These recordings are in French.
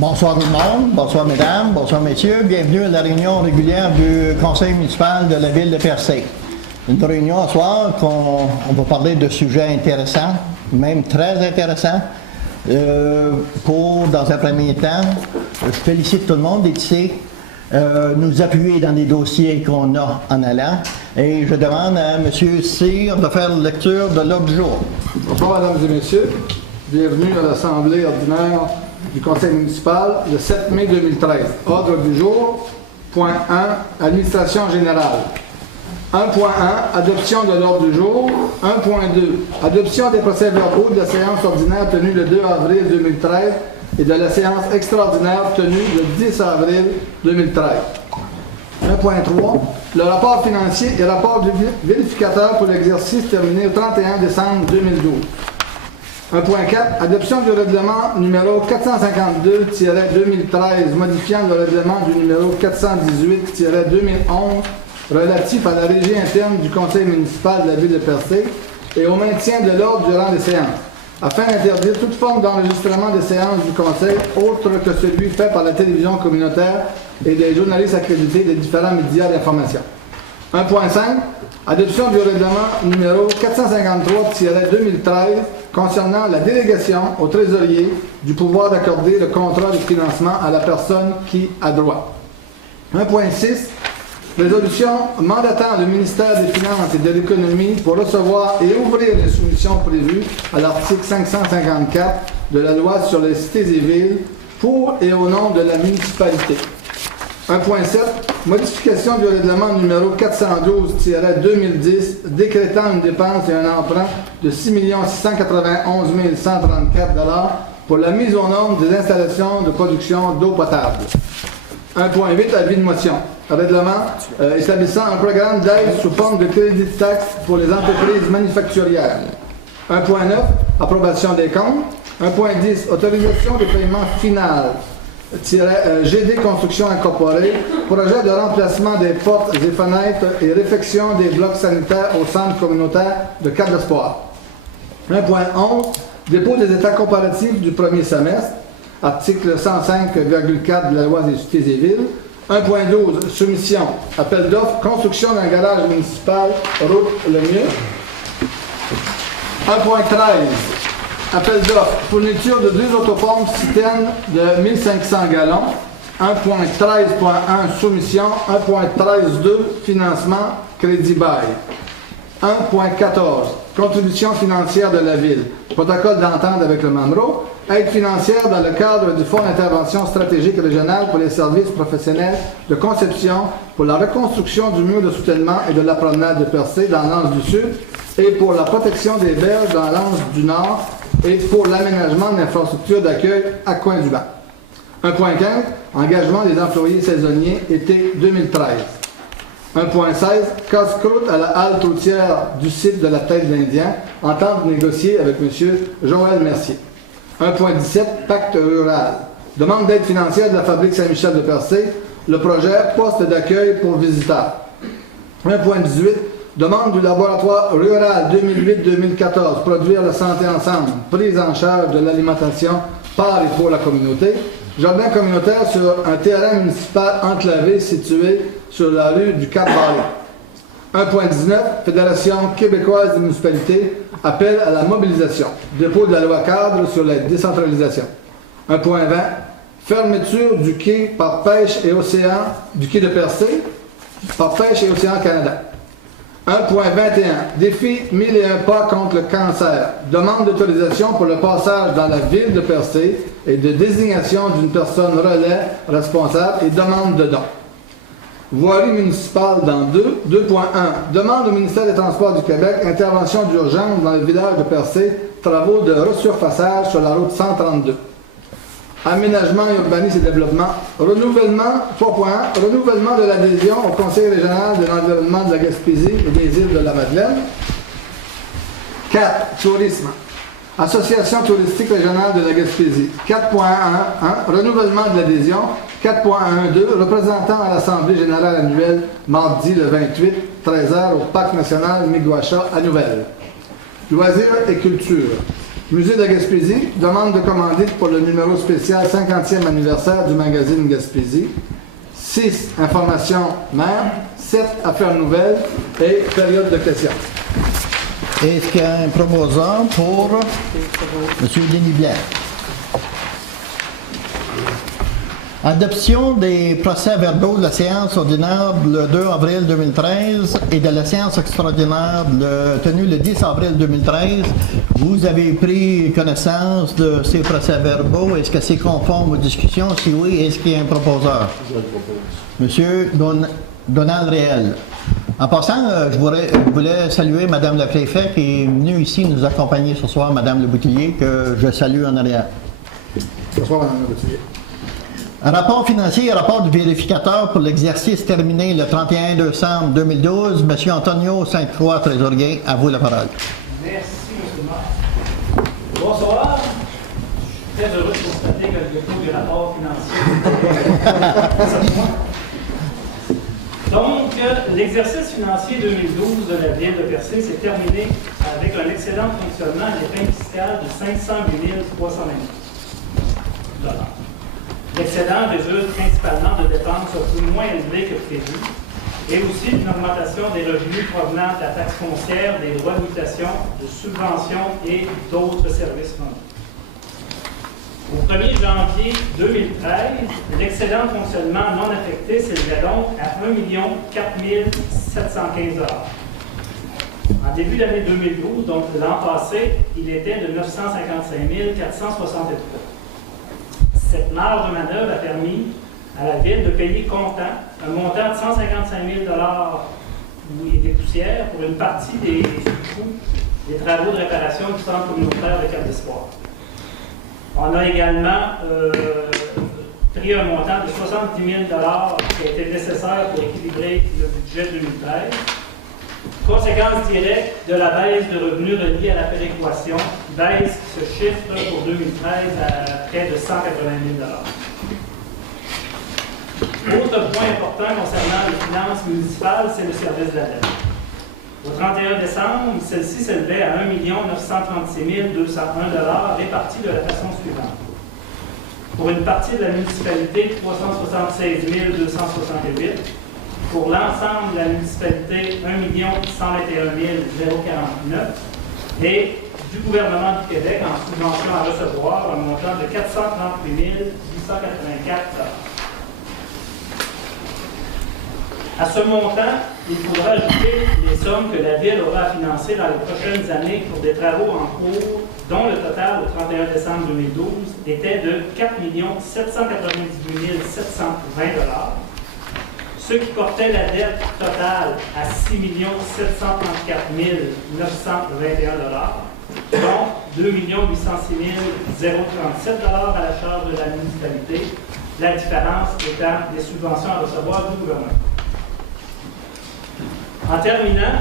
Bonsoir tout le monde, bonsoir mesdames, bonsoir messieurs, bienvenue à la réunion régulière du conseil municipal de la ville de Percé. Une réunion ce soir qu'on va parler de sujets intéressants, même très intéressants. Dans un premier temps, je félicite tout le monde d'être ici, nous appuyer dans les dossiers qu'on a en allant. Et je demande à M. Cyr de faire lecture de l'ordre du jour. Bonsoir mesdames et messieurs, bienvenue à l'Assemblée ordinaire du Conseil municipal le 7 mai 2013. Ordre du jour, point 1, administration générale. 1.1, adoption de l'ordre du jour. 1.2, adoption des procès-verbaux de la séance ordinaire tenue le 2 avril 2013 et de la séance extraordinaire tenue le 10 avril 2013. 1.3, le rapport financier et rapport du vérificateur pour l'exercice terminé au 31 décembre 2012. 1.4, adoption du règlement numéro 452-2013 modifiant le règlement du numéro 418-2011 relatif à la régie interne du conseil municipal de la ville de Percé et au maintien de l'ordre durant les séances, afin d'interdire toute forme d'enregistrement des séances du conseil autre que celui fait par la télévision communautaire et des journalistes accrédités des différents médias d'information. 1.5, adoption du règlement numéro 453-2013 concernant la délégation au trésorier du pouvoir d'accorder le contrat de financement à la personne qui a droit. 1.6, résolution mandatant le ministère des Finances et de l'Économie pour recevoir et ouvrir les soumissions prévues à l'article 554 de la loi sur les cités et villes pour et au nom de la municipalité. 1.7, modification du règlement numéro 412-2010 décrétant une dépense et un emprunt de 6 691 134 $ pour la mise aux normes des installations de production d'eau potable. 1.8, avis de motion. Règlement établissant un programme d'aide sous forme de crédit de taxe pour les entreprises manufacturières. 1.9, approbation des comptes. 1.10, autorisation de paiement final. GD Construction Incorporée, projet de remplacement des portes et fenêtres et réfection des blocs sanitaires au centre communautaire de Cap d'Espoir. 1.11, dépôt des états comparatifs du premier semestre, article 105,4 de la loi des cités et villes. 1.12, soumission, appel d'offres, construction d'un garage municipal, route le mieux. 1.13, appel d'offres, fourniture de 2 autoformes citernes de 1500 gallons. 1.13.1, soumission. 1.13.2, financement, crédit bail. 1.14, contribution financière de la ville, protocole d'entente avec le MAMRO, aide financière dans le cadre du Fonds d'intervention stratégique régional pour les services professionnels de conception pour la reconstruction du mur de soutènement et de la promenade de Percé dans l'anse du Sud et pour la protection des berges dans l'anse du Nord et pour l'aménagement d'infrastructures d'accueil à Coin-du-Banc. 1.15, engagement des employés saisonniers été 2013. 1.16, casse-croûte à la halte routière du site de la Tête de l'Indien, entente négociée avec M. Joël Mercier. 1.17, pacte rural. Demande d'aide financière de la Fabrique Saint-Michel de Percé, le projet poste d'accueil pour visiteurs. 1.18, demande du laboratoire rural 2008-2014, produire la santé ensemble, prise en charge de l'alimentation par et pour la communauté. Jardin communautaire sur un terrain municipal enclavé situé sur la rue du Cap-Barré. 1.19, Fédération québécoise des municipalités, appel à la mobilisation. Dépôt de la loi cadre sur la décentralisation. 1.20, fermeture du quai par pêche et océan, du quai de Percé, par pêche et océan Canada. 1.21, défi 1001 pas contre le cancer. Demande d'autorisation pour le passage dans la ville de Percé et de désignation d'une personne relais responsable et demande de don. Voirie municipale dans 2. 2.1, demande au ministère des Transports du Québec, intervention d'urgence dans le village de Percé, travaux de resurfaçage sur la route 132. Aménagement, urbanisme et développement. Renouvellement, 3.1, renouvellement de l'adhésion au Conseil régional de l'environnement de la Gaspésie et des îles de la Madeleine. 4. Tourisme. Association touristique régionale de la Gaspésie. 4.1, renouvellement de l'adhésion. 4.12, représentant à l'Assemblée générale annuelle, mardi le 28, 13h au Parc national Miguacha à Nouvelle. Loisirs et culture. Musée de Gaspésie, demande de commandite pour le numéro spécial 50e anniversaire du magazine Gaspésie. 6, information maire. 7, affaires nouvelles. Et période de questions. Est-ce qu'il y a un proposant pour M. Denis Blair? Adoption des procès-verbaux de la séance ordinaire le 2 avril 2013 et de la séance extraordinaire tenue le 10 avril 2013. Vous avez pris connaissance de ces procès-verbaux. Est-ce que c'est conforme aux discussions? Si oui, est-ce qu'il y a un proposeur? Je le propose. Monsieur Donald Réel. En passant, je voulais saluer Mme la préfète qui est venue ici nous accompagner ce soir, Mme Le Boutillier, que je salue en arrière. Bonsoir, Mme Le Boutillier. Un rapport financier et rapport du vérificateur pour l'exercice terminé le 31 décembre 2012. M. Antonio Sainte-Croix, trésorier, à vous la parole. Merci, M. le maire. Bonsoir. Je suis très heureux de constater que le dépôt du rapport financier. Donc, l'exercice financier 2012 de la Ville de Percé s'est terminé avec un excellent fonctionnement à des fins fiscales de 508 320 $. L'excédent résulte principalement de dépenses un peu moins élevées que prévu et aussi d'une augmentation des revenus provenant de la taxe foncière, des droits de mutation, de subventions et d'autres services rendus. Au 1er janvier 2013, l'excédent de fonctionnement non affecté s'élevait donc à 1 4 715 $. En début d'année 2012, donc l'an passé, il était de 955 463 $. Cette marge de manœuvre a permis à la Ville de payer comptant un montant de 155 000 $ et des poussières pour une partie des coûts des travaux de réparation du centre communautaire de Cap-d'Espoir. On a également pris un montant de 70 000 $ qui a été nécessaire pour équilibrer le budget 2013. Conséquence directe de la baisse de revenus reliés à la péréquation, baisse qui se chiffre pour 2013 à près de 180 000 $. Autre point important concernant les finances municipales, c'est le service de la dette. Au 31 décembre, celle-ci s'élevait à 1 936 201 $ répartis de la façon suivante. Pour une partie de la municipalité, 376 268 $. Pour l'ensemble de la municipalité, 1 121 049 $. Et du gouvernement du Québec en subvention à recevoir un montant de 438 884 $. À ce montant, il faudra ajouter les sommes que la Ville aura à financer dans les prochaines années pour des travaux en cours, dont le total au 31 décembre 2012 était de 4 798 720 $, ce qui portait la dette totale à 6 734 921 $, dont 2 806 037 $ à la charge de la municipalité, la différence étant les subventions à recevoir du gouvernement. En terminant,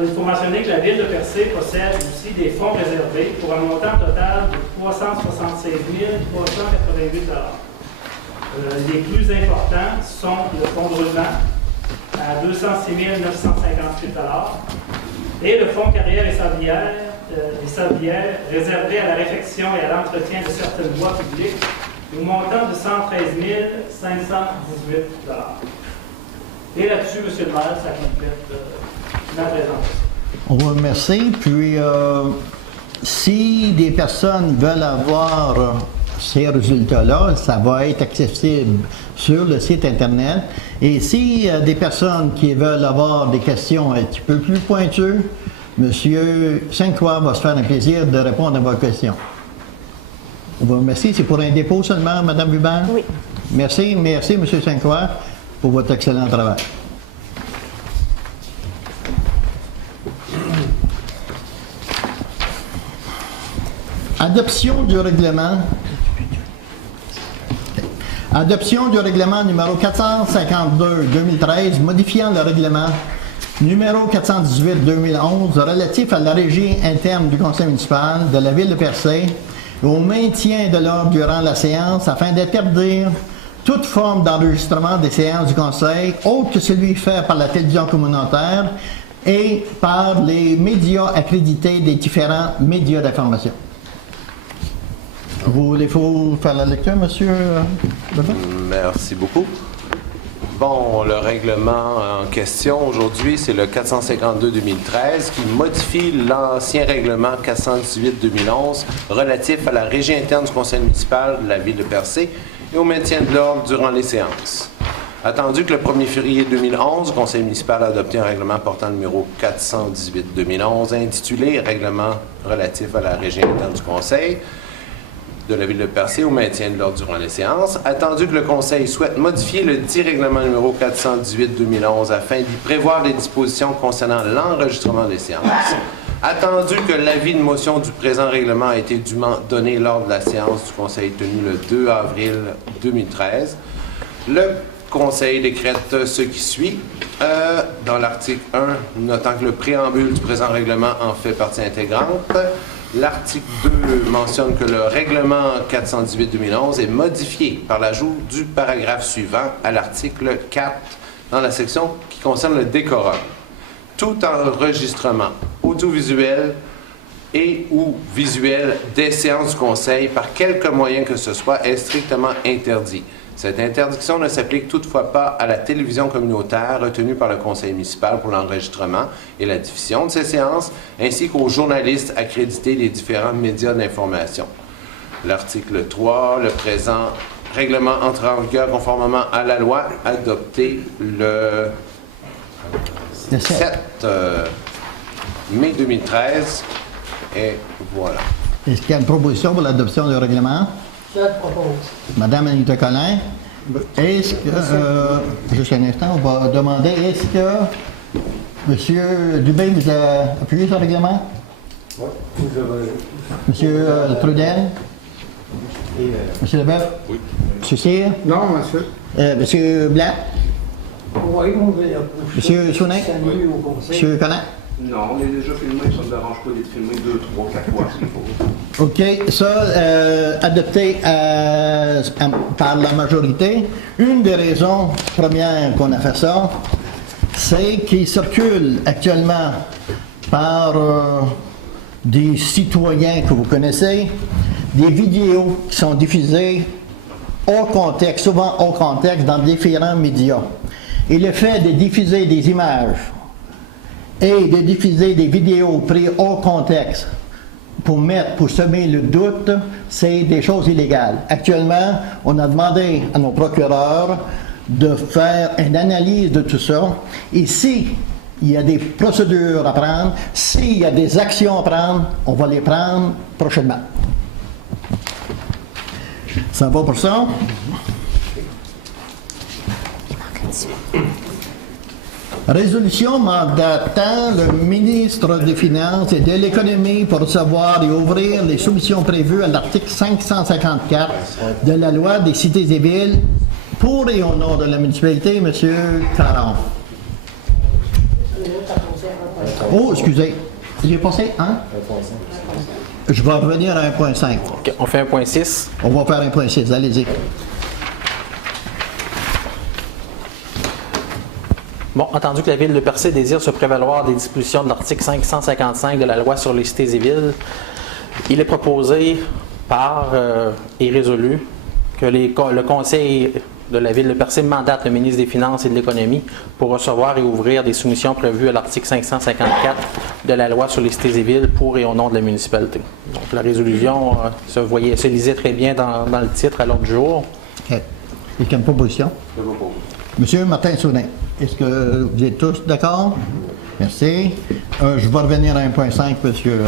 il faut mentionner que la Ville de Percé possède aussi des fonds réservés pour un montant total de 376 388 $. Les plus importants sont le fonds de roulement à 206 958 $ et le fonds carrière et sablières réservé à la réfection et à l'entretien de certaines voies publiques au montant de 113 518 $. Et là-dessus, M. le maire, ça complète ma présentation. On vous remercie. Puis, si des personnes veulent avoir ces résultats-là, ça va être accessible sur le site Internet. Et si des personnes qui veulent avoir des questions un petit peu plus pointues, M. Sainte-Croix va se faire un plaisir de répondre à vos questions. On vous remercie. C'est pour un dépôt seulement, Mme Hubert? Oui. Merci, M. Sainte-Croix, pour votre excellent travail. Adoption du règlement. Adoption du règlement numéro 452-2013, modifiant le règlement numéro 418-2011 relatif à la régie interne du conseil municipal de la ville de Percé et au maintien de l'ordre durant la séance afin d'interdire toute forme d'enregistrement des séances du conseil, autre que celui fait par la télévision communautaire et par les médias accrédités des différents médias d'information. Vous voulez-vous faire la lecture, monsieur Leblanc? Merci beaucoup. Bon, le règlement en question aujourd'hui, c'est le 452-2013 qui modifie l'ancien règlement 418-2011 relatif à la régie interne du conseil municipal de la ville de Percé et au maintien de l'ordre durant les séances. Attendu que le 1er février 2011, le conseil municipal a adopté un règlement portant le numéro 418-2011 intitulé « Règlement relatif à la régie interne du conseil » de la ville de Percé au maintien de l'ordre durant les séances. Attendu que le Conseil souhaite modifier le dit règlement numéro 418-2011 afin d'y prévoir les dispositions concernant l'enregistrement des séances. Attendu que l'avis de motion du présent règlement a été dûment donné lors de la séance du Conseil tenue le 2 avril 2013, le Conseil décrète ce qui suit. Dans l'article 1, notant que le préambule du présent règlement en fait partie intégrante, l'article 2 mentionne que le règlement 418-2011 est modifié par l'ajout du paragraphe suivant à l'article 4 dans la section qui concerne le décorum. Tout enregistrement audiovisuel et ou visuel des séances du Conseil par quelque moyen que ce soit est strictement interdit. Cette interdiction ne s'applique toutefois pas à la télévision communautaire retenue par le Conseil municipal pour l'enregistrement et la diffusion de ces séances, ainsi qu'aux journalistes accrédités des différents médias d'information. L'article 3, le présent règlement entre en vigueur conformément à la loi adoptée le 7 mai 2013. Et voilà. Est-ce qu'il y a une proposition pour l'adoption du règlement? Je le propose. Madame Anita Collin, est-ce que, juste un instant, on va demander, est-ce que M. Dubé vous a appuyé sur le règlement? Oui. M. Trudel? M. Leboeuf? Oui. M. Cyr? Non, monsieur. M. Blanc? Oui, on veut la Monsieur Sounet? saluer au conseil. M. Collin? Non, on est déjà filmé, ça ne me dérange pas d'être filmé 2, 3, 4 fois s'il faut. OK. Ça, adopté par la majorité. Une des raisons premières qu'on a fait ça, c'est qu'il circule actuellement par des citoyens que vous connaissez, des vidéos qui sont diffusées hors contexte, souvent hors contexte, dans différents médias. Et le fait de diffuser des images et de diffuser des vidéos prises hors contexte pour semer le doute, c'est des choses illégales. Actuellement, on a demandé à nos procureurs de faire une analyse de tout ça. Et s'il y a des procédures à prendre, s'il y a des actions à prendre, on va les prendre prochainement. Ça va pour ça? Résolution mandatant le ministre des Finances et de l'Économie pour recevoir et ouvrir les soumissions prévues à l'article 554 de la loi des cités et villes pour et au nom de la municipalité, M. Caron. Oh, excusez. J'ai passé 1? Je vais revenir à 1.5. OK, on fait 1.6. On va faire 1.6. Allez-y. Bon, entendu que la Ville de Percé désire se prévaloir des dispositions de l'article 555 de la loi sur les cités et villes, il est proposé par et résolu que le Conseil de la Ville de Percé mandate le ministre des Finances et de l'Économie pour recevoir et ouvrir des soumissions prévues à l'article 554 de la loi sur les cités et villes pour et au nom de la municipalité. Donc la résolution se lisait très bien dans le titre à l'ordre du jour. OK. Est-ce qu'il y a une proposition? Je le propose. Monsieur Martin Sounet, est-ce que vous êtes tous d'accord? Merci. Je vais revenir à 1.5, monsieur.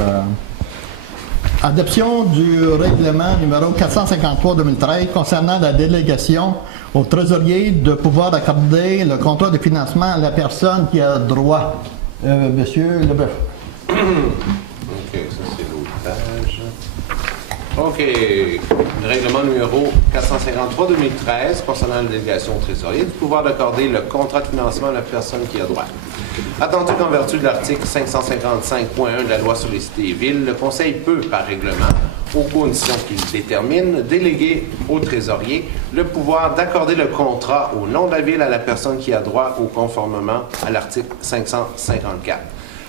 Adoption du règlement numéro 453-2013 concernant la délégation au trésorier de pouvoir accorder le contrat de financement à la personne qui a droit. Monsieur Leboeuf. OK, ça c'est l'autre page. OK. Le règlement numéro 453-2013 concernant la délégation au trésorier du pouvoir d'accorder le contrat de financement à la personne qui a droit. Attendu qu'en vertu de l'article 555.1 de la loi sur les cités et villes, le Conseil peut, par règlement, aux conditions qu'il détermine, déléguer au trésorier le pouvoir d'accorder le contrat au nom de la ville à la personne qui a droit au conformément à l'article 554.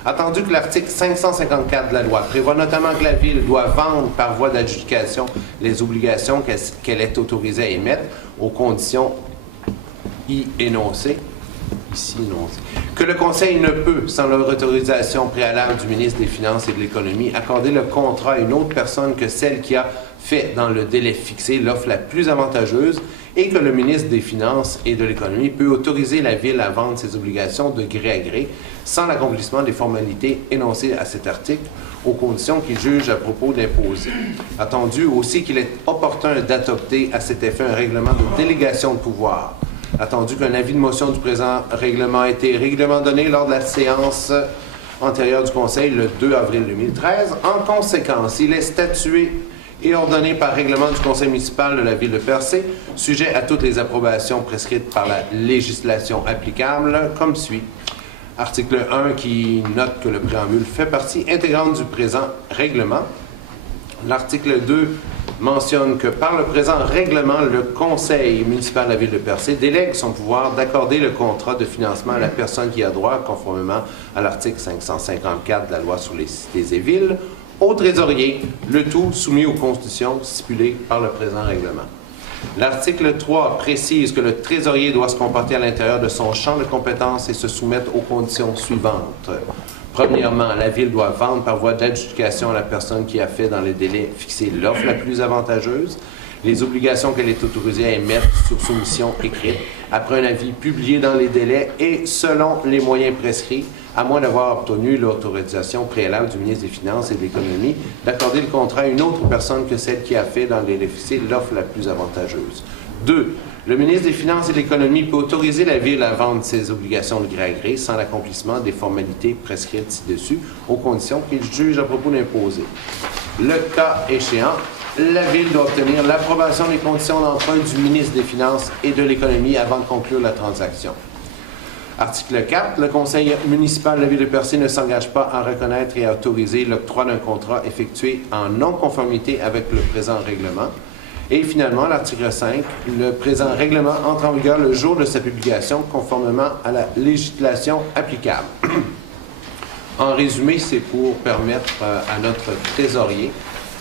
Attendu que l'article 554 de la loi prévoit notamment que la Ville doit vendre par voie d'adjudication les obligations qu'elle est autorisée à émettre aux conditions ici énoncées, que le Conseil ne peut, sans leur autorisation préalable du ministre des Finances et de l'Économie, accorder le contrat à une autre personne que celle qui a fait dans le délai fixé l'offre la plus avantageuse et que le ministre des Finances et de l'Économie peut autoriser la Ville à vendre ses obligations de gré à gré sans l'accomplissement des formalités énoncées à cet article aux conditions qu'il juge à propos d'imposer. Attendu aussi qu'il est opportun d'adopter à cet effet un règlement de délégation de pouvoir. Attendu qu'un avis de motion du présent règlement a été régulièrement donné lors de la séance antérieure du Conseil le 2 avril 2013. En conséquence, il est statué et ordonné par règlement du Conseil municipal de la Ville de Percé, sujet à toutes les approbations prescrites par la législation applicable, comme suit. Article 1 qui note que le préambule fait partie intégrante du présent règlement. L'article 2 mentionne que par le présent règlement, le Conseil municipal de la Ville de Percé délègue son pouvoir d'accorder le contrat de financement à la personne qui a droit, conformément à l'article 554 de la loi sur les cités et villes, au trésorier, le tout soumis aux constitutions stipulées par le présent règlement. L'article 3 précise que le trésorier doit se comporter à l'intérieur de son champ de compétences et se soumettre aux conditions suivantes. Premièrement, la Ville doit vendre par voie d'adjudication à la personne qui a fait dans les délais fixés l'offre la plus avantageuse, les obligations qu'elle est autorisée à émettre sur soumission écrite, après un avis publié dans les délais et selon les moyens prescrits, à moins d'avoir obtenu l'autorisation préalable du ministre des Finances et de l'Économie, d'accorder le contrat à une autre personne que celle qui a fait dans les délais fixés l'offre la plus avantageuse. 2. Le ministre des Finances et de l'Économie peut autoriser la Ville à vendre ses obligations de gré à gré sans l'accomplissement des formalités prescrites ci-dessus, aux conditions qu'il juge à propos d'imposer. Le cas échéant, la Ville doit obtenir l'approbation des conditions d'emprunt du ministre des Finances et de l'Économie avant de conclure la transaction. Article 4. Le Conseil municipal de la Ville de Percé ne s'engage pas à reconnaître et à autoriser l'octroi d'un contrat effectué en non-conformité avec le présent règlement. Et finalement, l'article 5, le présent règlement entre en vigueur le jour de sa publication conformément à la législation applicable. En résumé, c'est pour permettre à notre trésorier,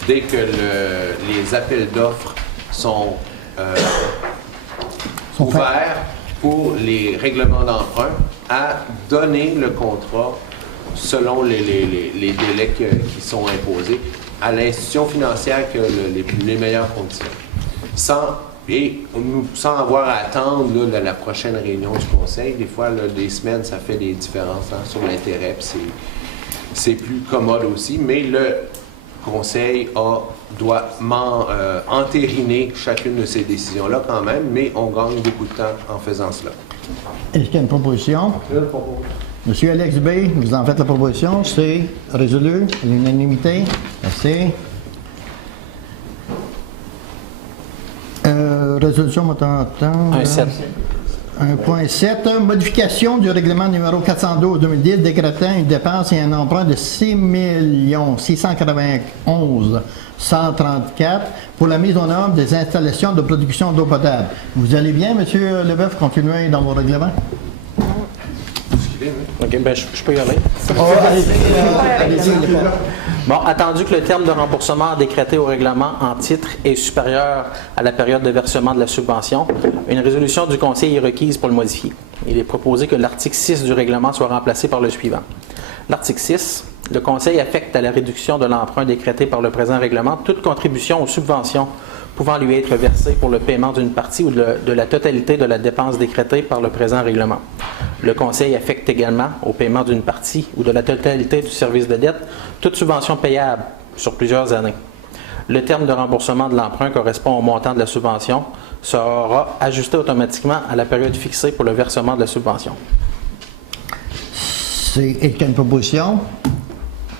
dès que les appels d'offres sont ouverts pour les règlements d'emprunt, à donner le contrat selon les délais qui sont imposés à l'institution financière qui a les meilleures conditions. Sans avoir à attendre là, la prochaine réunion du Conseil. Des fois, là, des semaines, ça fait des différences sur l'intérêt, puis c'est plus commode aussi, mais le Conseil doit entériner chacune de ces décisions-là quand même, mais on gagne beaucoup de temps en faisant cela. Est-ce qu'il y a une proposition? Je le propose. Monsieur Alex B, vous en faites la proposition, c'est résolu à l'unanimité. Merci. Résolution, maintenant. 1.7. Modification du règlement numéro 412-2010 décrétant une dépense et un emprunt de 6 691 134 pour la mise en œuvre des installations de production d'eau potable. Vous allez bien, M. Leboeuf, continuez dans vos règlements? OK, ben je peux y aller. Allez-y. Bon, attendu que le terme de remboursement décrété au règlement en titre est supérieur à la période de versement de la subvention, une résolution du Conseil est requise pour le modifier. Il est proposé que l'article 6 du règlement soit remplacé par le suivant. L'article 6, le Conseil affecte à la réduction de l'emprunt décrété par le présent règlement toute contribution ou subvention pouvant lui être versée pour le paiement d'une partie ou de la totalité de la dépense décrétée par le présent règlement. Le Conseil affecte également au paiement d'une partie ou de la totalité du service de dette toute subvention payable sur plusieurs années. Le terme de remboursement de l'emprunt correspond au montant de la subvention, sera ajusté automatiquement à la période fixée pour le versement de la subvention. Est-ce qu'il y a une proposition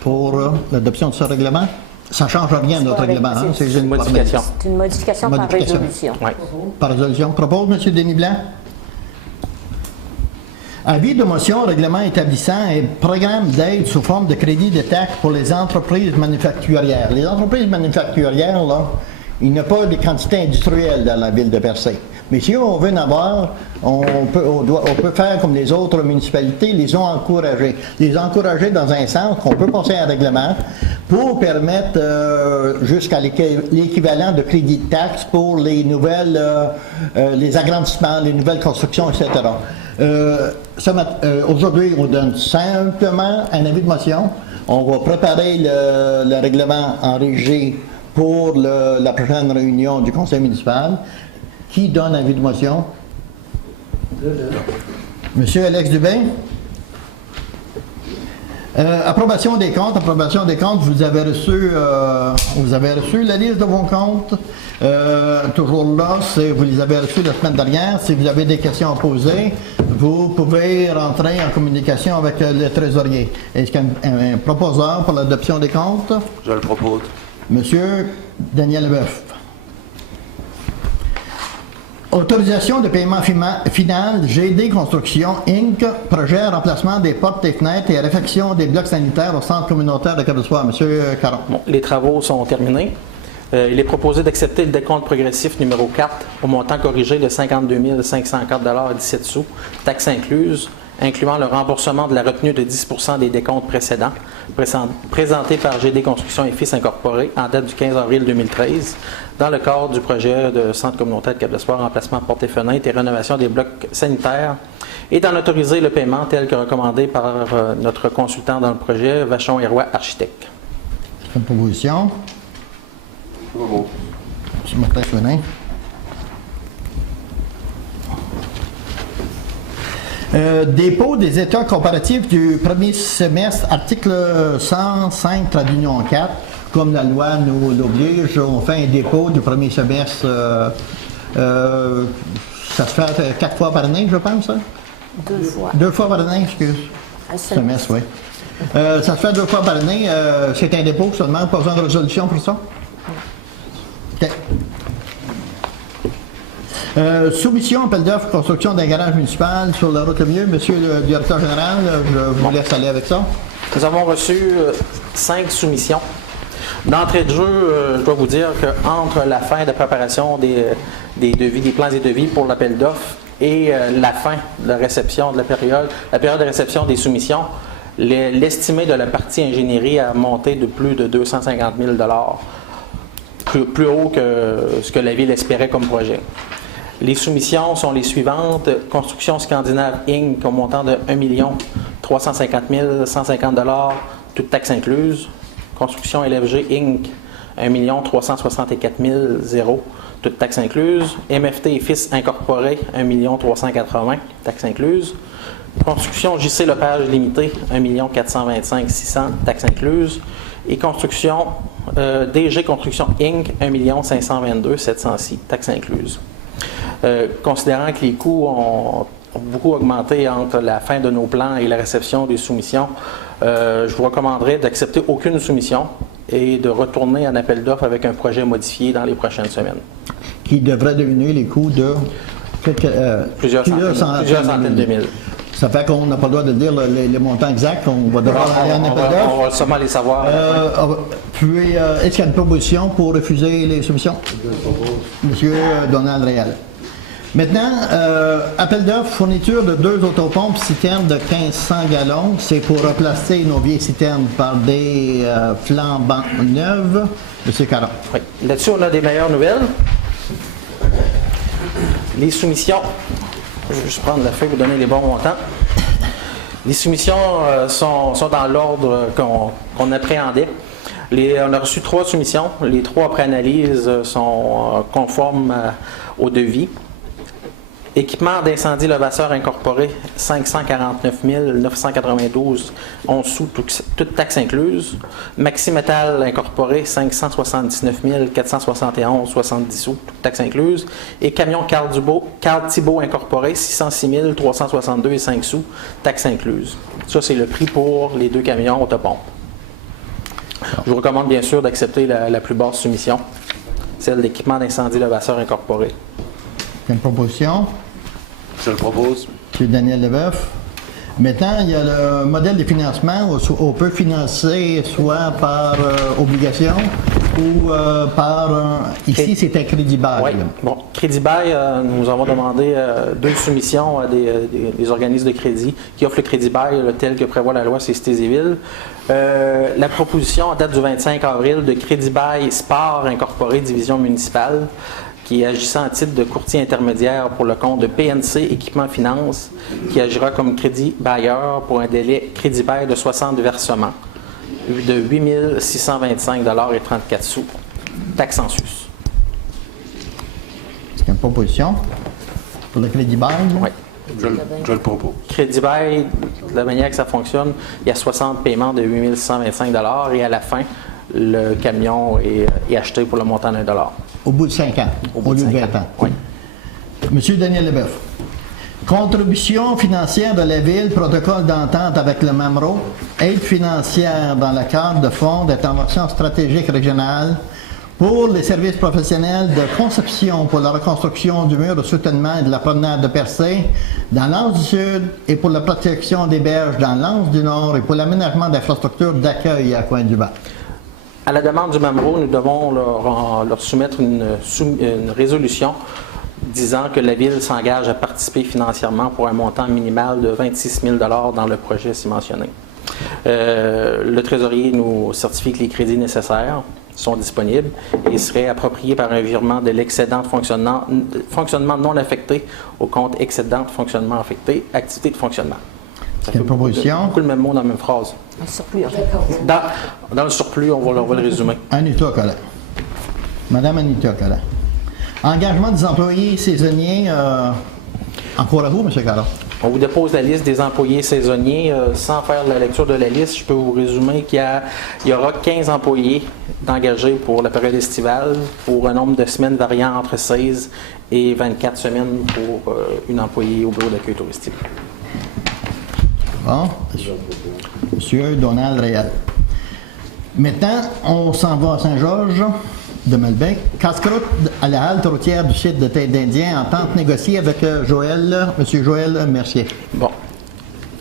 pour l'adoption de ce règlement? Ça ne change rien de notre règlement. Hein? C'est une modification. C'est une modification par résolution. Oui. Par résolution. Propose, M. Denis Blanc. Avis de motion au règlement établissant un programme d'aide sous forme de crédit de taxe pour les entreprises manufacturières. Les entreprises manufacturières, là, il n'y a pas de quantité industrielle dans la ville de Percé. Mais si on veut en avoir, on peut faire comme les autres municipalités, les ont encouragés. Les encourager dans un sens qu'on peut passer un règlement pour permettre jusqu'à l'équivalent de crédit de taxe pour les nouvelles, les agrandissements, les nouvelles constructions, etc. Aujourd'hui, on donne simplement un avis de motion. On va préparer le règlement en régie pour la prochaine réunion du conseil municipal. Qui donne avis de motion? Monsieur Alex Dubin. Approbation des comptes. Approbation des comptes. Vous avez reçu la liste de vos comptes. Toujours là, vous les avez reçus la semaine dernière. Si vous avez des questions à poser, vous pouvez rentrer en communication avec le trésorier. Est-ce qu'il y a un proposeur pour l'adoption des comptes? Je le propose. Monsieur Daniel Leboeuf. Autorisation de paiement final GD Construction Inc. Projet remplacement des portes et fenêtres et réfection des blocs sanitaires au centre communautaire de Cap-de-Soir. Monsieur Caron. Bon, les travaux sont terminés. Il est proposé d'accepter le décompte progressif numéro 4 au montant corrigé de 52 504,17 $, taxes incluses, incluant le remboursement de la retenue de 10 % des décomptes précédents, présenté par GD Construction et Fils Incorporé en date du 15 avril 2013, dans le cadre du projet de centre communautaire de Cap-de-Soir, remplacement portes et fenêtres et rénovation des blocs sanitaires, et d'en autoriser le paiement tel que recommandé par notre consultant dans le projet, Vachon et Roy Architectes. Une proposition. M. Martin Chouenin. Dépôt des états comparatifs du premier semestre, article 105, traduction 4. Comme la loi nous l'oblige, on fait un dépôt du premier semestre. Ça se fait 4 fois par année, je pense, ça? 2 fois. 2 fois par année, excuse. Un seul. Semestre, oui. Ça se fait 2 fois par année. C'est un dépôt seulement, pas besoin de résolution pour ça? OK. Soumission, appel d'offres, construction d'un garage municipal sur la route Lemieux. Monsieur le directeur général, je vous laisse aller avec ça. Nous avons reçu 5 soumissions. D'entrée de jeu, je dois vous dire qu'entre la fin de préparation des devis, des plans et devis pour l'appel d'offres et la fin de la réception de la période de réception des soumissions, l'estimé de la partie ingénierie a monté de plus de 250 000 $, plus haut que ce que la Ville espérait comme projet. Les soumissions sont les suivantes. Construction Scandinave Inc. au montant de 1 350 150 $, toutes taxes incluses. Construction LFG Inc. 1 364 000 toutes taxes incluses. MFT et Fils Incorporé 1 380 taxes incluses. Construction JC Lepage Limité 1 425 600 taxes incluses. Et Construction DG Construction Inc. 1 522 706 taxes incluses. Considérant que les coûts ont beaucoup augmenté entre la fin de nos plans et la réception des soumissions, je vous recommanderais d'accepter aucune soumission et de retourner en appel d'offres avec un projet modifié dans les prochaines semaines. Qui devrait devenir les coûts de plusieurs centaines de mille. Ça fait qu'on n'a pas le droit de dire les montants exacts, on va devoir aller en appel d'offres. On va sûrement les savoir. Puis, est-ce qu'il y a une proposition pour refuser les soumissions? Monsieur Donald Réal. Maintenant, appel d'offres, fourniture de 2 autopompes citernes de 1500 gallons. C'est pour remplacer nos vieilles citernes par des flambants neuves. Monsieur Caron. Oui. Là-dessus, on a des meilleures nouvelles. Les soumissions, je vais juste prendre la feuille pour donner les bons montants. Les soumissions sont dans l'ordre qu'on appréhendait. On a reçu 3 soumissions. Les 3 après analyse sont conformes au devis. Équipement d'incendie Levasseur Incorporé, 549 992, 11 sous, toutes taxes incluses. Maximétal Incorporé, 579 471, 70 sous, toutes taxes incluses. Et Camion Carl Thibault Incorporé, 606 362 et 5 sous, taxes incluses. Ça, c'est le prix pour les 2 camions autopompes. Je vous recommande bien sûr d'accepter la plus basse soumission, celle d'équipement d'incendie Levasseur Incorporé. Une proposition? Je le propose. M. Daniel Leboeuf. Maintenant, il y a le modèle de financement. On peut financer soit par obligation ou par... ici, c'était Crédit Bail. Oui. Bon, Crédit Bail, nous avons demandé 2 soumissions à des organismes de crédit qui offrent le Crédit Bail tel que prévoit la loi sur les cités et villes. La proposition date du 25 avril de Crédit Bail Sport Incorporé Division municipale, qui agissant en titre de courtier intermédiaire pour le compte de PNC Équipement Finance, qui agira comme crédit bailleur pour un délai crédit bail de 60 versements de 8 625,34 $, taxe en sus. C'est une proposition pour le Crédit Bail. Oui. Je le propose. Crédit bail, de la manière que ça fonctionne, il y a 60 paiements de 8 625 $ et à la fin, le camion est acheté pour le montant d'$1. Au bout de 5 ans, au lieu de 20 ans. Oui. Monsieur Daniel Leboeuf. Contribution financière de la Ville, protocole d'entente avec le MAMRO, aide financière dans le cadre de fonds d'intervention stratégique régionale pour les services professionnels de conception pour la reconstruction du mur de soutènement et de la promenade de Percé dans l'anse du Sud et pour la protection des berges dans l'anse du Nord et pour l'aménagement d'infrastructures d'accueil à Coin-du-Bas. À la demande du MAMRO, nous devons leur soumettre une résolution disant que la Ville s'engage à participer financièrement pour un montant minimal de 26 000 $ dans le projet ci mentionné. Le trésorier nous certifie que les crédits nécessaires sont disponibles et seraient appropriés par un virement de l'excédent de fonctionnement non affecté au compte excédent de fonctionnement affecté, activité de fonctionnement. Quelle proposition? Beaucoup le même mot dans la même phrase. Un surplus, en fait. Dans le surplus, on va le résumer. Anita Collin. Madame Anita Collin. Engagement des employés saisonniers. Encore à vous, M. Caron. On vous dépose la liste des employés saisonniers. Sans faire la lecture de la liste, je peux vous résumer qu'il y aura 15 employés engagés pour la période estivale, pour un nombre de semaines variant entre 16 et 24 semaines pour une employée au bureau d'accueil touristique. Bon. Monsieur Donald Réal. Maintenant, on s'en va à Saint-Georges de Melbec. Casse-croûte à la halte routière du site de Tête d'Indien, entente négociée avec M. Joël Mercier. Bon.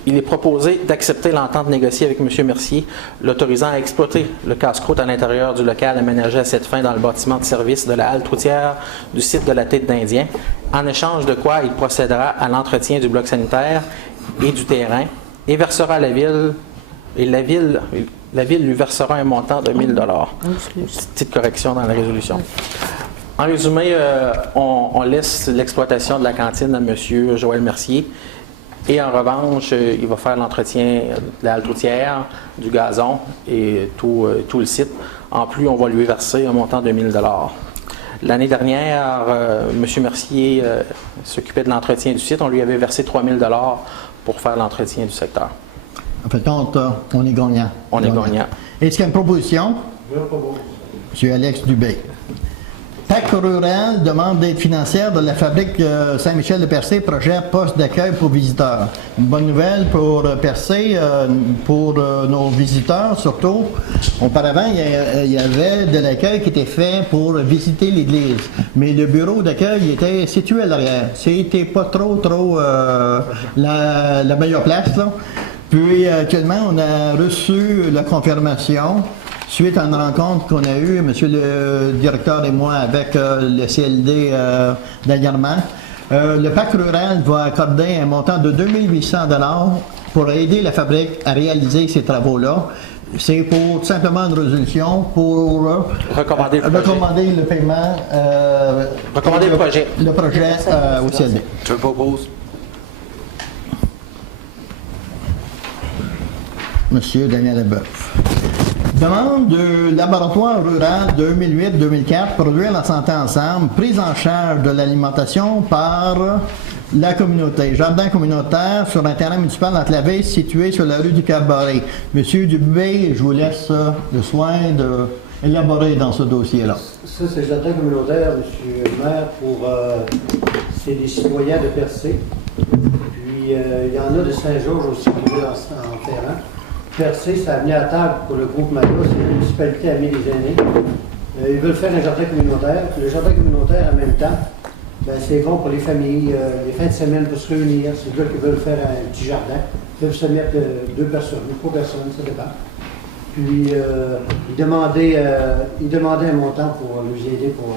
Il est proposé d'accepter l'entente négociée avec M. Mercier, l'autorisant à exploiter le casse-croûte à l'intérieur du local aménagé à cette fin dans le bâtiment de service de la halte routière du site de la Tête d'Indien, en échange de quoi il procédera à l'entretien du bloc sanitaire et du terrain et versera à la Ville, et la Ville lui versera un montant de 1 000 $. Petite correction dans la résolution. En résumé, on laisse l'exploitation de la cantine à M. Joël Mercier et en revanche, il va faire l'entretien de la halte routière, du gazon et tout le site. En plus, on va lui verser un montant de 1 000 $. L'année dernière, M. Mercier s'occupait de l'entretien du site. On lui avait versé 3 000 $ pour faire l'entretien du secteur. En fait, on est gagnant. On est gagnant. Est-ce qu'il y a une proposition? Je propose. M. Alex Dubé. PAC rural demande d'aide financière de la fabrique Saint-Michel de Percé, projet poste d'accueil pour visiteurs. Une bonne nouvelle pour Percé, pour nos visiteurs surtout. Auparavant, il y avait de l'accueil qui était fait pour visiter l'église, mais le bureau d'accueil était situé à l'arrière. C'était pas trop la meilleure place, là. Puis actuellement, on a reçu la confirmation suite à une rencontre qu'on a eue, M. le directeur et moi, avec le CLD dernièrement. Le PAC rural va accorder un montant de 2 800 $ pour aider la fabrique à réaliser ces travaux-là. C'est pour simplement une résolution pour recommander le paiement. Recommander le projet. Le projet au CLD. Je le propose. Monsieur Daniel Leboeuf. Demande du laboratoire rural 2008-2004, produire la santé ensemble, prise en charge de l'alimentation par la communauté. Jardin communautaire sur un terrain municipal enclavé situé sur la rue du Cabaret. Monsieur Dubé, je vous laisse le soin d'élaborer dans ce dossier-là. Ça, c'est le jardin communautaire, monsieur le maire, c'est des citoyens de Percé. Puis, il y en a de Saint-Georges aussi qui veulent en terrain. Percé, ça a amené à table pour le groupe MADA, c'est la municipalité amie des aînés. Ils veulent faire un jardin communautaire. Le jardin communautaire, en même temps, c'est bon pour les familles, les fins de semaine pour se réunir. C'est eux qui veulent faire un petit jardin. Ils peuvent se mettre 2 personnes, 3 personnes, ça dépend. Puis il demandait un montant pour nous aider pour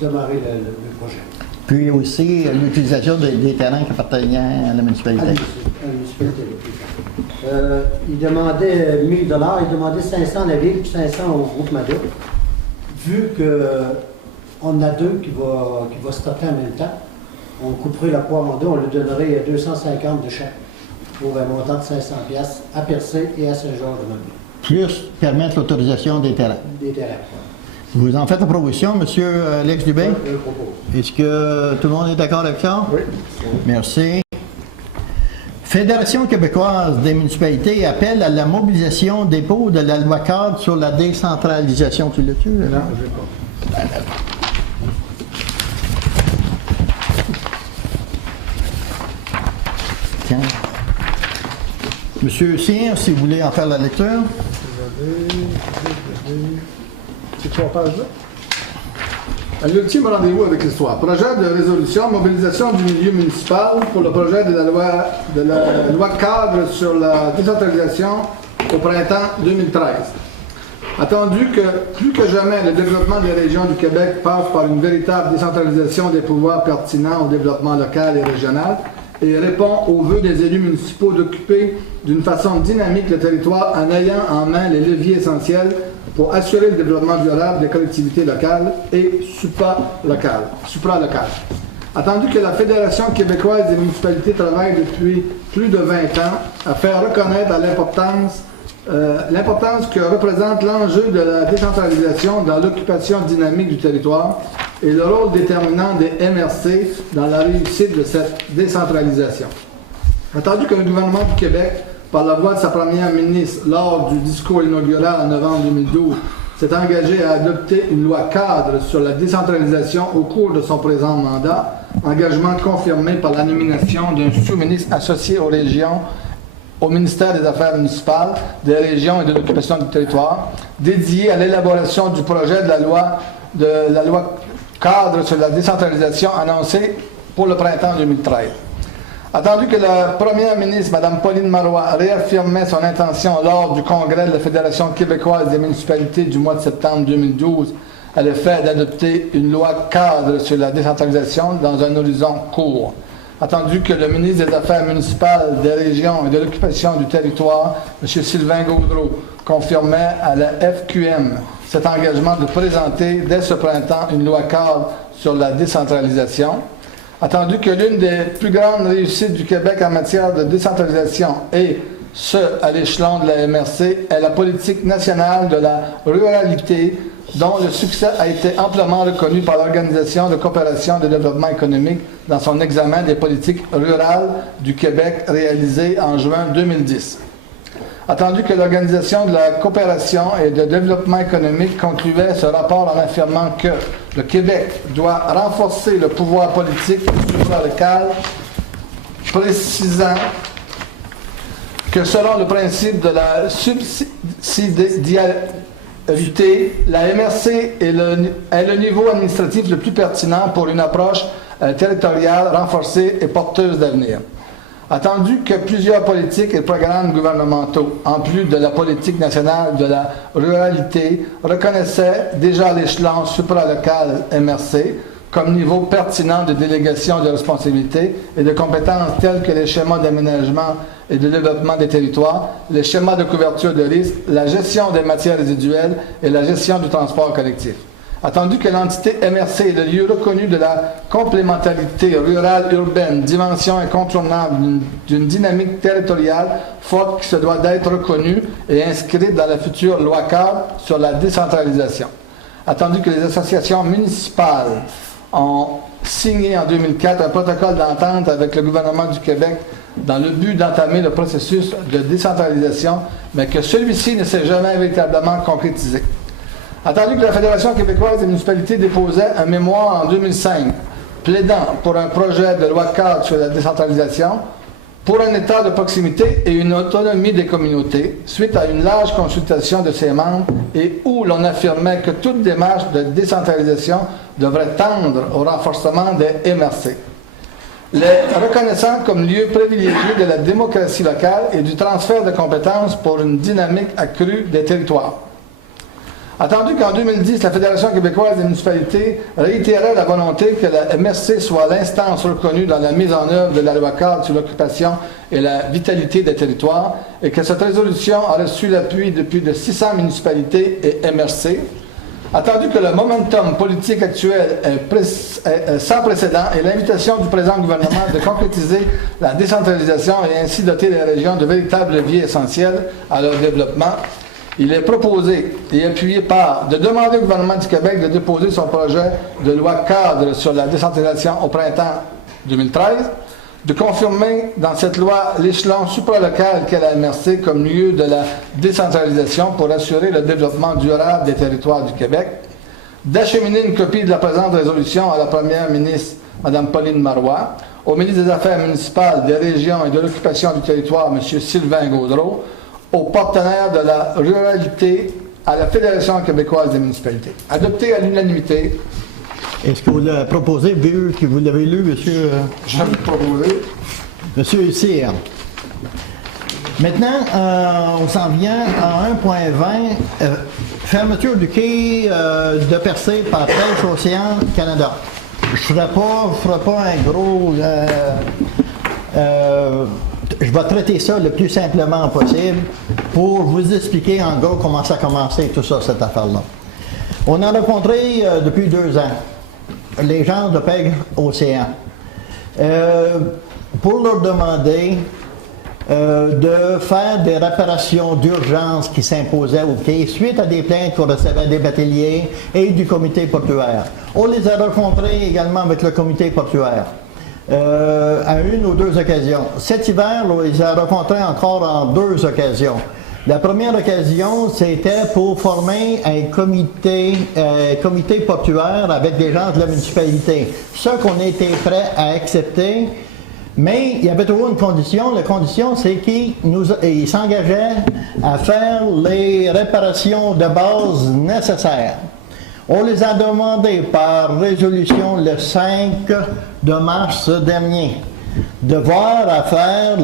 démarrer le projet. Puis aussi l'utilisation des terrains qui appartenaient à la municipalité. À la municipalité. Il demandait 1 000 $, il demandait 500 à la ville, puis 500 au groupe Mada. Vu qu'on a deux qui va starter en même temps, on couperait la poire en deux, on lui donnerait 250 de chaque pour un montant de 500 $ à Percé et à Saint-Georges-de-Meublé. Plus permettre l'autorisation des terrains. Des terrains. Vous en faites la proposition, M. Alex Dubé? Je le propose. Est-ce que tout le monde est d'accord avec ça? Oui. Merci. Fédération québécoise des municipalités appelle à la mobilisation dépôt de la loi cadre sur la décentralisation. Tu l'as-tu? Non, je ne l'ai pas. Tiens. Monsieur Cyr, si vous voulez en faire la lecture. C'est 3 pages là? À l'ultime rendez-vous avec l'histoire. Projet de résolution, mobilisation du milieu municipal pour le projet de la loi cadre sur la décentralisation au printemps 2013. Attendu que plus que jamais le développement des régions du Québec passe par une véritable décentralisation des pouvoirs pertinents au développement local et régional et répond aux vœux des élus municipaux d'occuper d'une façon dynamique le territoire en ayant en main les leviers essentiels pour assurer le développement durable des collectivités locales et supralocales. Attendu que la Fédération québécoise des municipalités travaille depuis plus de 20 ans à faire reconnaître l'importance que représente l'enjeu de la décentralisation dans l'occupation dynamique du territoire et le rôle déterminant des MRC dans la réussite de cette décentralisation. Attendu que le gouvernement du Québec, par la voix de sa première ministre lors du discours inaugural en novembre 2012, s'est engagé à adopter une loi cadre sur la décentralisation au cours de son présent mandat, engagement confirmé par la nomination d'un sous-ministre associé aux régions, au ministère des Affaires municipales, des régions et de l'occupation du territoire, dédié à l'élaboration du projet de la loi cadre sur la décentralisation annoncée pour le printemps 2013. Attendu que la première ministre, Mme Pauline Marois, réaffirmait son intention lors du congrès de la Fédération québécoise des municipalités du mois de septembre 2012 à l'effet d'adopter une loi cadre sur la décentralisation dans un horizon court. Attendu que le ministre des Affaires municipales, des régions et de l'occupation du territoire, M. Sylvain Gaudreault, confirmait à la FQM cet engagement de présenter dès ce printemps une loi cadre sur la décentralisation. Attendu que l'une des plus grandes réussites du Québec en matière de décentralisation et ce, à l'échelon de la MRC, est la politique nationale de la ruralité dont le succès a été amplement reconnu par l'Organisation de coopération et de développement économique dans son examen des politiques rurales du Québec réalisé en juin 2010. Attendu que l'Organisation de la coopération et de développement économique concluait ce rapport en affirmant que le Québec doit renforcer le pouvoir politique supralocal, précisant que selon le principe de la subsidiarité, la MRC est le niveau administratif le plus pertinent pour une approche territoriale renforcée et porteuse d'avenir. Attendu que plusieurs politiques et programmes gouvernementaux, en plus de la politique nationale de la ruralité, reconnaissaient déjà l'échelon supralocal MRC comme niveau pertinent de délégation de responsabilités et de compétences tels que les schémas d'aménagement et de développement des territoires, les schémas de couverture de risques, la gestion des matières résiduelles et la gestion du transport collectif. Attendu que l'entité MRC est le lieu reconnu de la complémentarité rurale-urbaine, dimension incontournable d'une dynamique territoriale forte qui se doit d'être reconnue et inscrite dans la future loi cadre sur la décentralisation. Attendu que les associations municipales ont signé en 2004 un protocole d'entente avec le gouvernement du Québec dans le but d'entamer le processus de décentralisation, mais que celui-ci ne s'est jamais véritablement concrétisé. Attendu que la Fédération québécoise des municipalités déposait un mémoire en 2005 plaidant pour un projet de loi cadre sur la décentralisation, pour un État de proximité et une autonomie des communautés, suite à une large consultation de ses membres et où l'on affirmait que toute démarche de décentralisation devrait tendre au renforcement des MRC. les reconnaissant comme lieu privilégié de la démocratie locale et du transfert de compétences pour une dynamique accrue des territoires. Attendu qu'en 2010, la Fédération québécoise des municipalités réitérait la volonté que la MRC soit l'instance reconnue dans la mise en œuvre de la loi cadre sur l'occupation et la vitalité des territoires et que cette résolution a reçu l'appui depuis de 600 municipalités et MRC, attendu que le momentum politique actuel est sans précédent et l'invitation du présent gouvernement de concrétiser la décentralisation et ainsi doter les régions de véritables leviers essentiels à leur développement, il est proposé et appuyé par de demander au gouvernement du Québec de déposer son projet de loi cadre sur la décentralisation au printemps 2013, de confirmer dans cette loi l'échelon supralocal qu'est la MRC comme lieu de la décentralisation pour assurer le développement durable des territoires du Québec, d'acheminer une copie de la présente résolution à la première ministre, Mme Pauline Marois, au ministre des Affaires municipales, des régions et de l'occupation du territoire, M. Sylvain Gaudreault, aux partenaires de la ruralité, à la Fédération québécoise des municipalités. Adopté à l'unanimité. Est-ce que vous l'avez proposé, vu que vous l'avez lu, monsieur? Je vais le proposer. Monsieur Cyr. Maintenant, on s'en vient à 1.20, fermeture du quai de Percé par Pêche Océan Canada. Je ne ferai pas un gros... je vais traiter ça le plus simplement possible pour vous expliquer en gros comment ça a commencé tout ça, cette affaire-là. On a rencontré depuis 2 ans les gens de Pêche Océan pour leur demander de faire des réparations d'urgence qui s'imposaient au quai suite à des plaintes qu'on recevait des bateliers et du comité portuaire. On les a rencontrés également avec le comité portuaire. À 1 ou 2 occasions. Cet hiver, on les a rencontrés encore en 2 occasions. La première occasion, c'était pour former un comité portuaire avec des gens de la municipalité. Ce qu'on était prêt à accepter, mais il y avait toujours une condition. La condition, c'est qu'ils s'engageaient à faire les réparations de base nécessaires. On les a demandé par résolution le 5 de mars dernier de voir à faire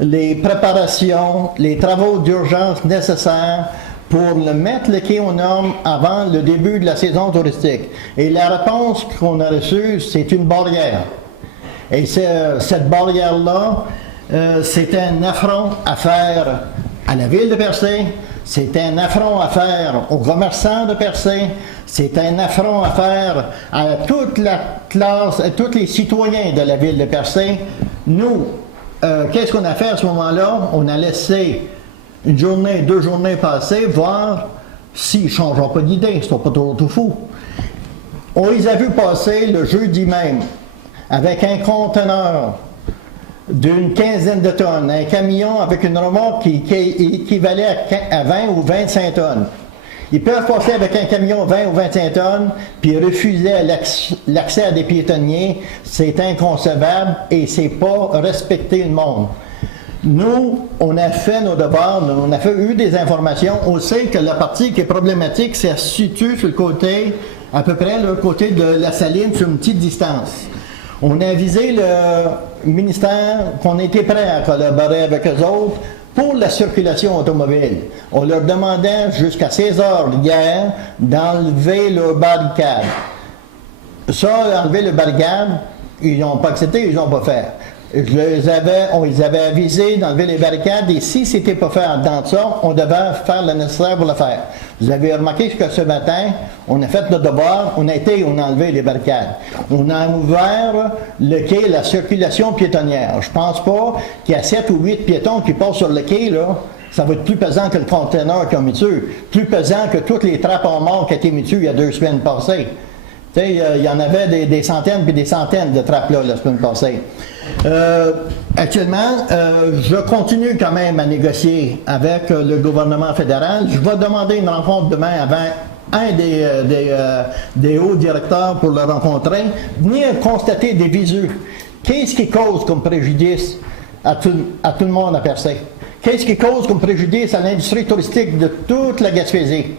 les préparations, les travaux d'urgence nécessaires pour mettre le quai aux normes avant le début de la saison touristique. Et la réponse qu'on a reçue, c'est une barrière. Et cette barrière-là, c'était un affront à faire à la ville de Percé. C'est un affront à faire aux commerçants de Percé, c'est un affront à faire à toute la classe, à tous les citoyens de la ville de Percé. Nous, qu'est-ce qu'on a fait à ce moment-là? On a laissé une journée, 2 journées passer, voir s'ils ne changeront pas d'idée, ils ne sont pas tout fous. On les a vus passer le jeudi même, avec un conteneur d'une 15aine de tonnes, un camion avec une remorque qui équivalait à 20 ou 25 tonnes. Ils peuvent passer avec un camion 20 ou 25 tonnes, puis refuser l'accès à des piétonniers. C'est inconcevable et c'est pas respecter le monde. Nous, on a fait nos devoirs, on a eu des informations. On sait que la partie qui est problématique, ça se situe sur le côté, à peu près le côté de la Saline, sur une petite distance. On a avisé le ministère qu'on était prêt à collaborer avec eux autres pour la circulation automobile. On leur demandait jusqu'à 16 heures hier d'enlever leur barricade. Ça, enlever le barricade, ils n'ont pas accepté, ils n'ont pas fait. On les avait avisés d'enlever les barricades et si ce n'était pas fait dans ça, on devait faire le nécessaire pour le faire. Vous avez remarqué que ce matin, on a fait notre devoir, on a enlevé les barricades. On a ouvert le quai, la circulation piétonnière. Je pense pas qu'il y a 7 ou 8 piétons qui passent sur le quai, là. Ça va être plus pesant que le conteneur qu'ils ont mis dessus, plus pesant que toutes les trappes en mort qui ont été mis dessus il y a 2 semaines passées. Il y en avait des centaines puis des centaines de trappes là la semaine passée. Actuellement, je continue quand même à négocier avec le gouvernement fédéral. Je vais demander une rencontre demain avant un des hauts directeurs pour le rencontrer, venir constater des visus. Qu'est-ce qui cause comme préjudice à tout le monde à Percé? Qu'est-ce qui cause comme préjudice à l'industrie touristique de toute la Gaspésie?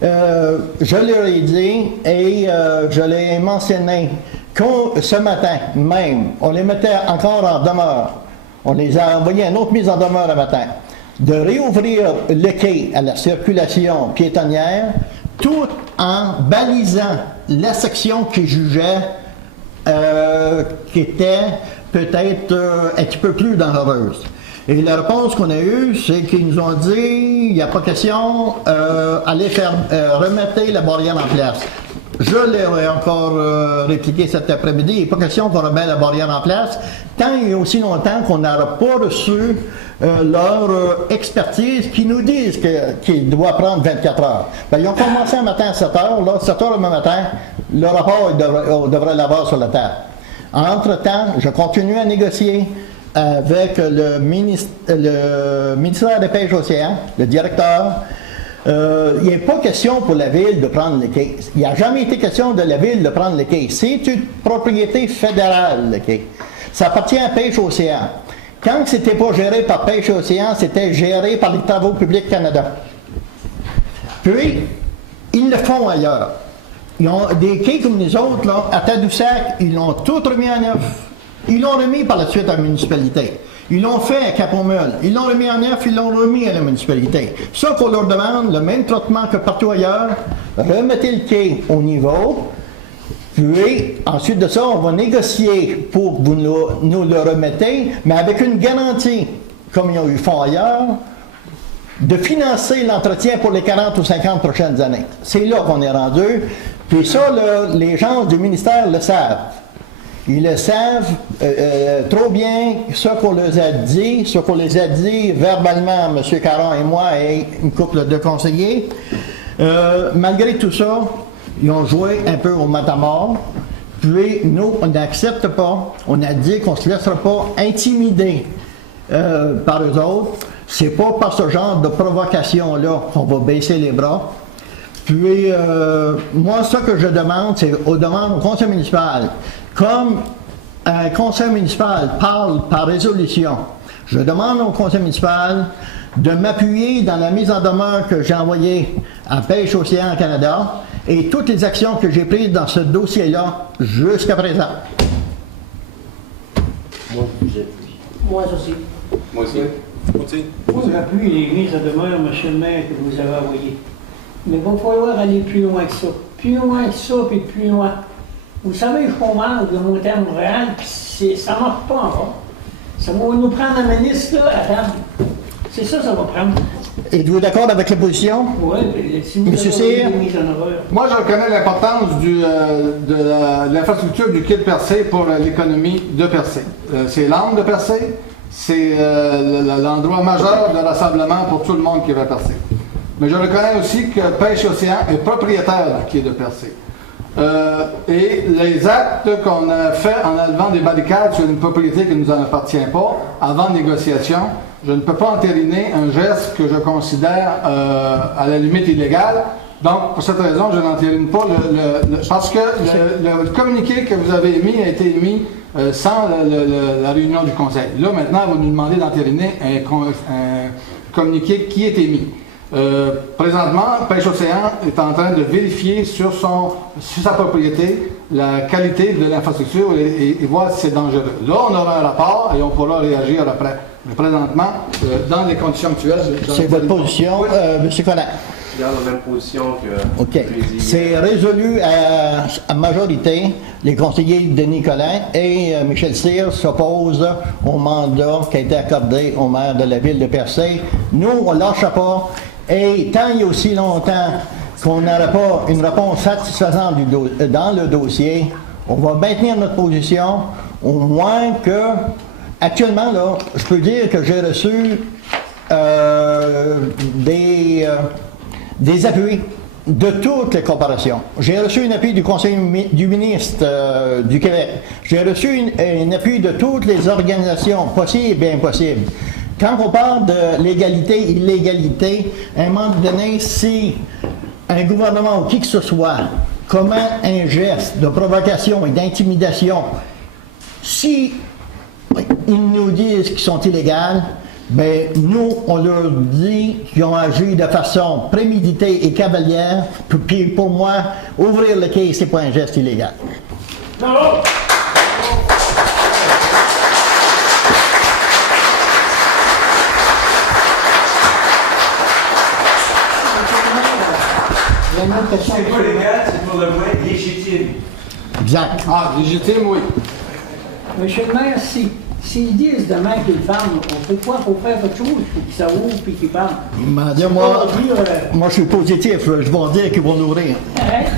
Je leur ai dit et je l'ai mentionné Ce matin même, on les mettait encore en demeure. On les a envoyés à une autre mise en demeure le matin. De réouvrir le quai à la circulation piétonnière, tout en balisant la section qui jugeait qui était peut-être un petit peu plus dangereuse. Et la réponse qu'on a eue, c'est qu'ils nous ont dit il n'y a pas question, allez faire remettre la barrière en place. Je l'ai encore répliqué cet après-midi, il n'est pas question qu'on remette la barrière en place tant et aussi longtemps qu'on n'aura pas reçu leur expertise qui nous disent qu'il doit prendre 24 heures. Ben, ils ont commencé un matin à 7 heures, là, 7 heures le matin, le rapport, on devrait l'avoir sur la table. Entre-temps, je continue à négocier avec le ministère des Pêches Océans, le directeur. Il n'est pas question pour la ville de prendre le quai. Il n'y a jamais été question de la ville de prendre le quai. C'est une propriété fédérale, le quai. Ça appartient à Pêche Océan. Quand c'était pas géré par Pêche Océan, c'était géré par les Travaux publics Canada. Puis, ils le font ailleurs. Ils ont des quais comme les autres, là, à Tadoussac, ils l'ont tout remis en neuf. Ils l'ont remis par la suite à la municipalité. Ils l'ont fait à Cap-au-Mul. Ils l'ont remis en neuf, ils l'ont remis à la municipalité. Ça qu'on leur demande, le même traitement que partout ailleurs, remettez le quai au niveau, puis ensuite de ça, on va négocier pour que vous nous le remettez, mais avec une garantie, comme ils font ailleurs, de financer l'entretien pour les 40 ou 50 prochaines années. C'est là qu'on est rendu. Puis ça, là, les gens du ministère le savent. Ils le savent trop bien, ce qu'on les a dit, verbalement, M. Caron et moi et une couple de conseillers. Malgré tout ça, ils ont joué un peu au matamor. Puis nous, on n'accepte pas, on a dit qu'on ne se laissera pas intimider par eux autres. C'est pas par ce genre de provocation-là qu'on va baisser les bras. Puis, moi, ce que je demande, c'est on demande au conseil municipal, comme un conseil municipal parle par résolution, je demande au conseil municipal de m'appuyer dans la mise en demeure que j'ai envoyée à Pêche Océan Canada et toutes les actions que j'ai prises dans ce dossier-là jusqu'à présent. Moi, je vous appuie. Moi aussi. Moi aussi. Moi, j'appuie les mises en demeure, monsieur le maire, que vous avez envoyées. Mais il va falloir aller plus loin que ça. Plus loin que ça, puis plus loin. Vous savez, je commande de monter à Montréal, puis ça ne marche pas encore. Ça va nous prendre un ministre, là, à table. C'est ça va prendre. Êtes-vous d'accord avec la position? Oui, si nous Monsieur avons Cyr? des mises en demeure. Moi, je reconnais l'importance de l'infrastructure du quai de Percé pour l'économie de Percé. C'est l'âme de Percé, c'est l'endroit majeur de rassemblement pour tout le monde qui va à Percé. Mais je reconnais aussi que Pêche Océan est propriétaire du quai de Percé. Et les actes qu'on a faits en enlevant des barricades sur une propriété qui ne nous en appartient pas, avant négociation, je ne peux pas entériner un geste que je considère à la limite illégal. Donc, pour cette raison, je n'entérine pas parce que le communiqué que vous avez émis a été émis sans la réunion du conseil. Là, maintenant, vous nous demandez d'entériner un communiqué qui est émis. Présentement, Pêche Océan est en train de vérifier sur sa propriété la qualité de l'infrastructure et voir si c'est dangereux. Là, on aura un rapport et on pourra réagir après. Mais présentement, dans les conditions actuelles... C'est votre position, M. Connant. Je garde la même position que... OK. C'est résolu à majorité. Les conseillers Denis Collin et Michel Cyr s'opposent au mandat qui a été accordé au maire de la ville de Percé. Nous, on ne lâche pas. Et tant il y a aussi longtemps qu'on n'aurait pas une réponse satisfaisante dans le dossier, on va maintenir notre position, au moins que, actuellement, là, je peux dire que j'ai reçu des appuis de toutes les corporations. J'ai reçu un appui du Conseil du ministre du Québec. J'ai reçu un appui de toutes les organisations possibles et impossibles. Quand on parle de légalité, illégalité, à un moment donné, si un gouvernement ou qui que ce soit commet un geste de provocation et d'intimidation, si ils nous disent qu'ils sont illégaux, ben nous, on leur dit qu'ils ont agi de façon préméditée et cavalière, puis pour moi, ouvrir le quai, c'est pas un geste illégal. Bravo! C'est pas légal, c'est pour le moins légitime. Exact. Ah, légitime, oui. Monsieur le maire, s'ils disent demain qu'ils parlent, on fait quoi pour faire autre chose, pour qu'ils s'ouvrent puis qu'ils parlent? Moi, je suis positif. Je vais dire qu'ils vont l'ouvrir. Arrête.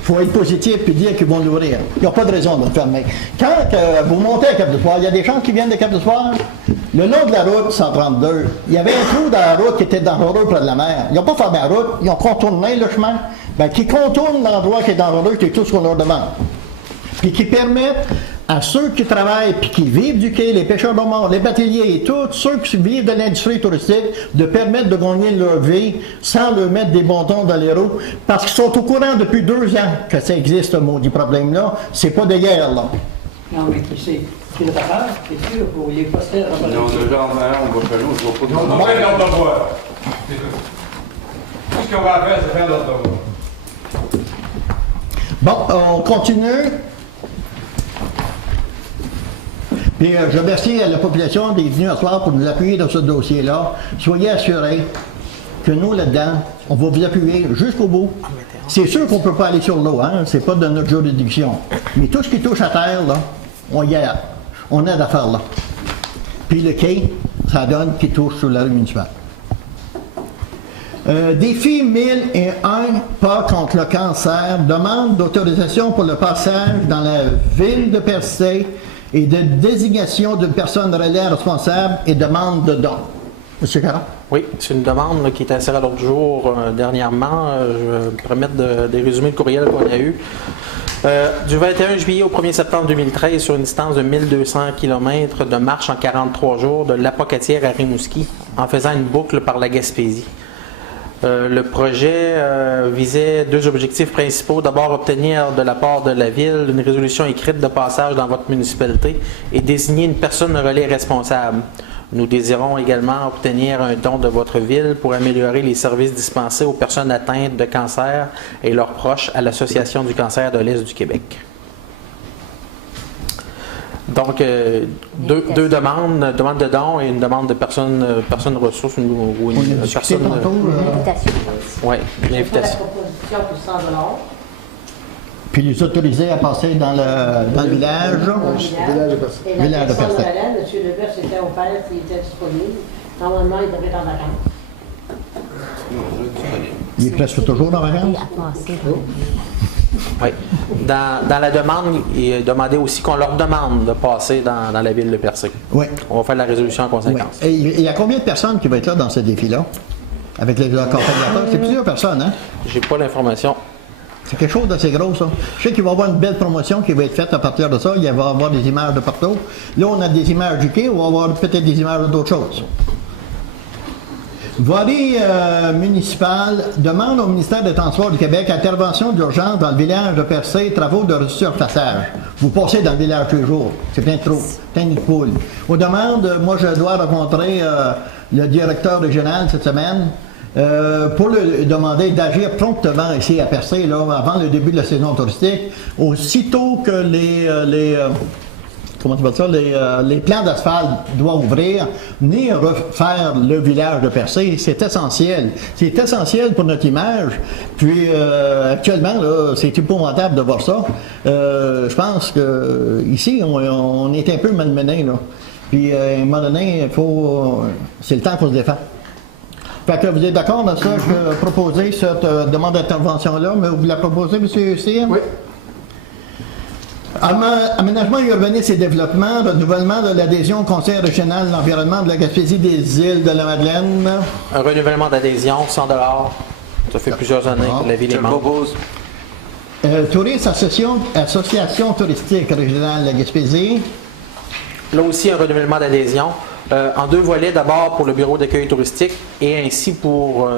Il faut être positif et dire qu'ils vont l'ouvrir. Il n'y a pas de raison de le fermer. Quand vous montez à Cap-de-Soir, il y a des gens qui viennent de Cap-de-Soir. Le long de la route 132, il y avait un trou dans la route qui était dangereux près de la mer. Ils n'ont pas fermé la route, ils ont contourné le chemin. Bien, qui contournent l'endroit qui est dangereux, c'est tout ce qu'on leur demande. Puis qui permettent à ceux qui travaillent puis qui vivent du quai, les pêcheurs de mort, les bateliers et tous ceux qui vivent de l'industrie touristique, de permettre de gagner leur vie sans leur mettre des bâtons dans les roues, parce qu'ils sont au courant depuis 2 ans que ça existe, ce maudit problème-là. C'est pas de guerre, là. Non, mais c'est le rapport, c'est sûr, pour les posters. Non, déjà, on va faire l'eau, je vois pas de On va faire l'ordre de voie. Tout ce qu'on va faire, c'est faire l'ordre de voie. Bon, on continue. Puis je remercie la population d'être venue ce soir pour nous appuyer dans ce dossier-là. Soyez assurés que nous, là-dedans, on va vous appuyer jusqu'au bout. C'est sûr qu'on ne peut pas aller sur l'eau, hein? C'est pas de notre juridiction. Mais tout ce qui touche à terre, là, on y aide. On aide à faire là. Puis le quai, ça donne qui touche sur la rue municipale. Défi 1001 pas contre le cancer, demande d'autorisation pour le passage dans la ville de Percé et de désignation d'une personne relais responsable et demande de don. Monsieur Caron? Oui, c'est une demande là, qui est insérée à l'ordre du jour dernièrement. Je vais me permettre de résumer le courriel qu'on a eu. Du 21 juillet au 1er septembre 2013, sur une distance de 1200 km de marche en 43 jours de l'Apocatière à Rimouski, en faisant une boucle par la Gaspésie. Le projet visait 2 objectifs principaux. D'abord, obtenir de la part de la Ville une résolution écrite de passage dans votre municipalité et désigner une personne relais responsable. Nous désirons également obtenir un don de votre Ville pour améliorer les services dispensés aux personnes atteintes de cancer et leurs proches à l'Association du cancer de l'Est du Québec. Donc, deux demandes, une demande de don et une demande de personne ressource ou une personne... L'invitation. Oui, l'invitation. La proposition pour 100 $. Puis les autoriser à passer dans le village. Et la Village de personne Percé. relais, M. Leboeuf était au père, il était disponible. Normalement, il devrait être en vacances. Il est presque toujours en vacances. Oui. Dans la demande, il est demandé aussi qu'on leur demande de passer dans la ville de Percé. Oui. On va faire la résolution en Oui. conséquence. Et il y a combien de personnes qui vont être là dans ce défi-là? Avec les accompagnateurs? C'est plusieurs personnes, hein? J'ai pas l'information. C'est quelque chose d'assez gros, ça. Je sais qu'il va y avoir une belle promotion qui va être faite à partir de ça. Il va y avoir des images de partout. Là, on a des images du quai, on va avoir peut-être des images d'autres choses. Voirie municipale demande au ministère des Transports du Québec intervention d'urgence dans le village de Percé, travaux de resurfaçage. Vous passez dans le village tous les jours. C'est plein de trous, plein de poules. Aux demandes, moi, je dois rencontrer le directeur régional cette semaine. Pour lui demander d'agir promptement ici à Percé, là, avant le début de la saison touristique, aussitôt que les plans d'asphalte doivent ouvrir, venir refaire le village de Percé, c'est essentiel. C'est essentiel pour notre image. Puis actuellement, là, c'est épouvantable de voir ça. Je pense que ici, on est un peu malmené, là. Puis à un moment donné, c'est le temps qu'on se défend. Fait que vous êtes d'accord dans ça, je vais proposer cette demande d'intervention-là, mais vous la proposez, M. Cyr? Oui. Aménagement urbanisme et développement, renouvellement de l'adhésion au Conseil régional de l'environnement de la Gaspésie des îles de la Madeleine. Un renouvellement d'adhésion, 100 $. Ça fait plusieurs années que la ville est membre. propose. Tourisme, association touristique régionale de la Gaspésie. Là aussi, un renouvellement d'adhésion. En 2 volets, d'abord pour le bureau d'accueil touristique et ainsi pour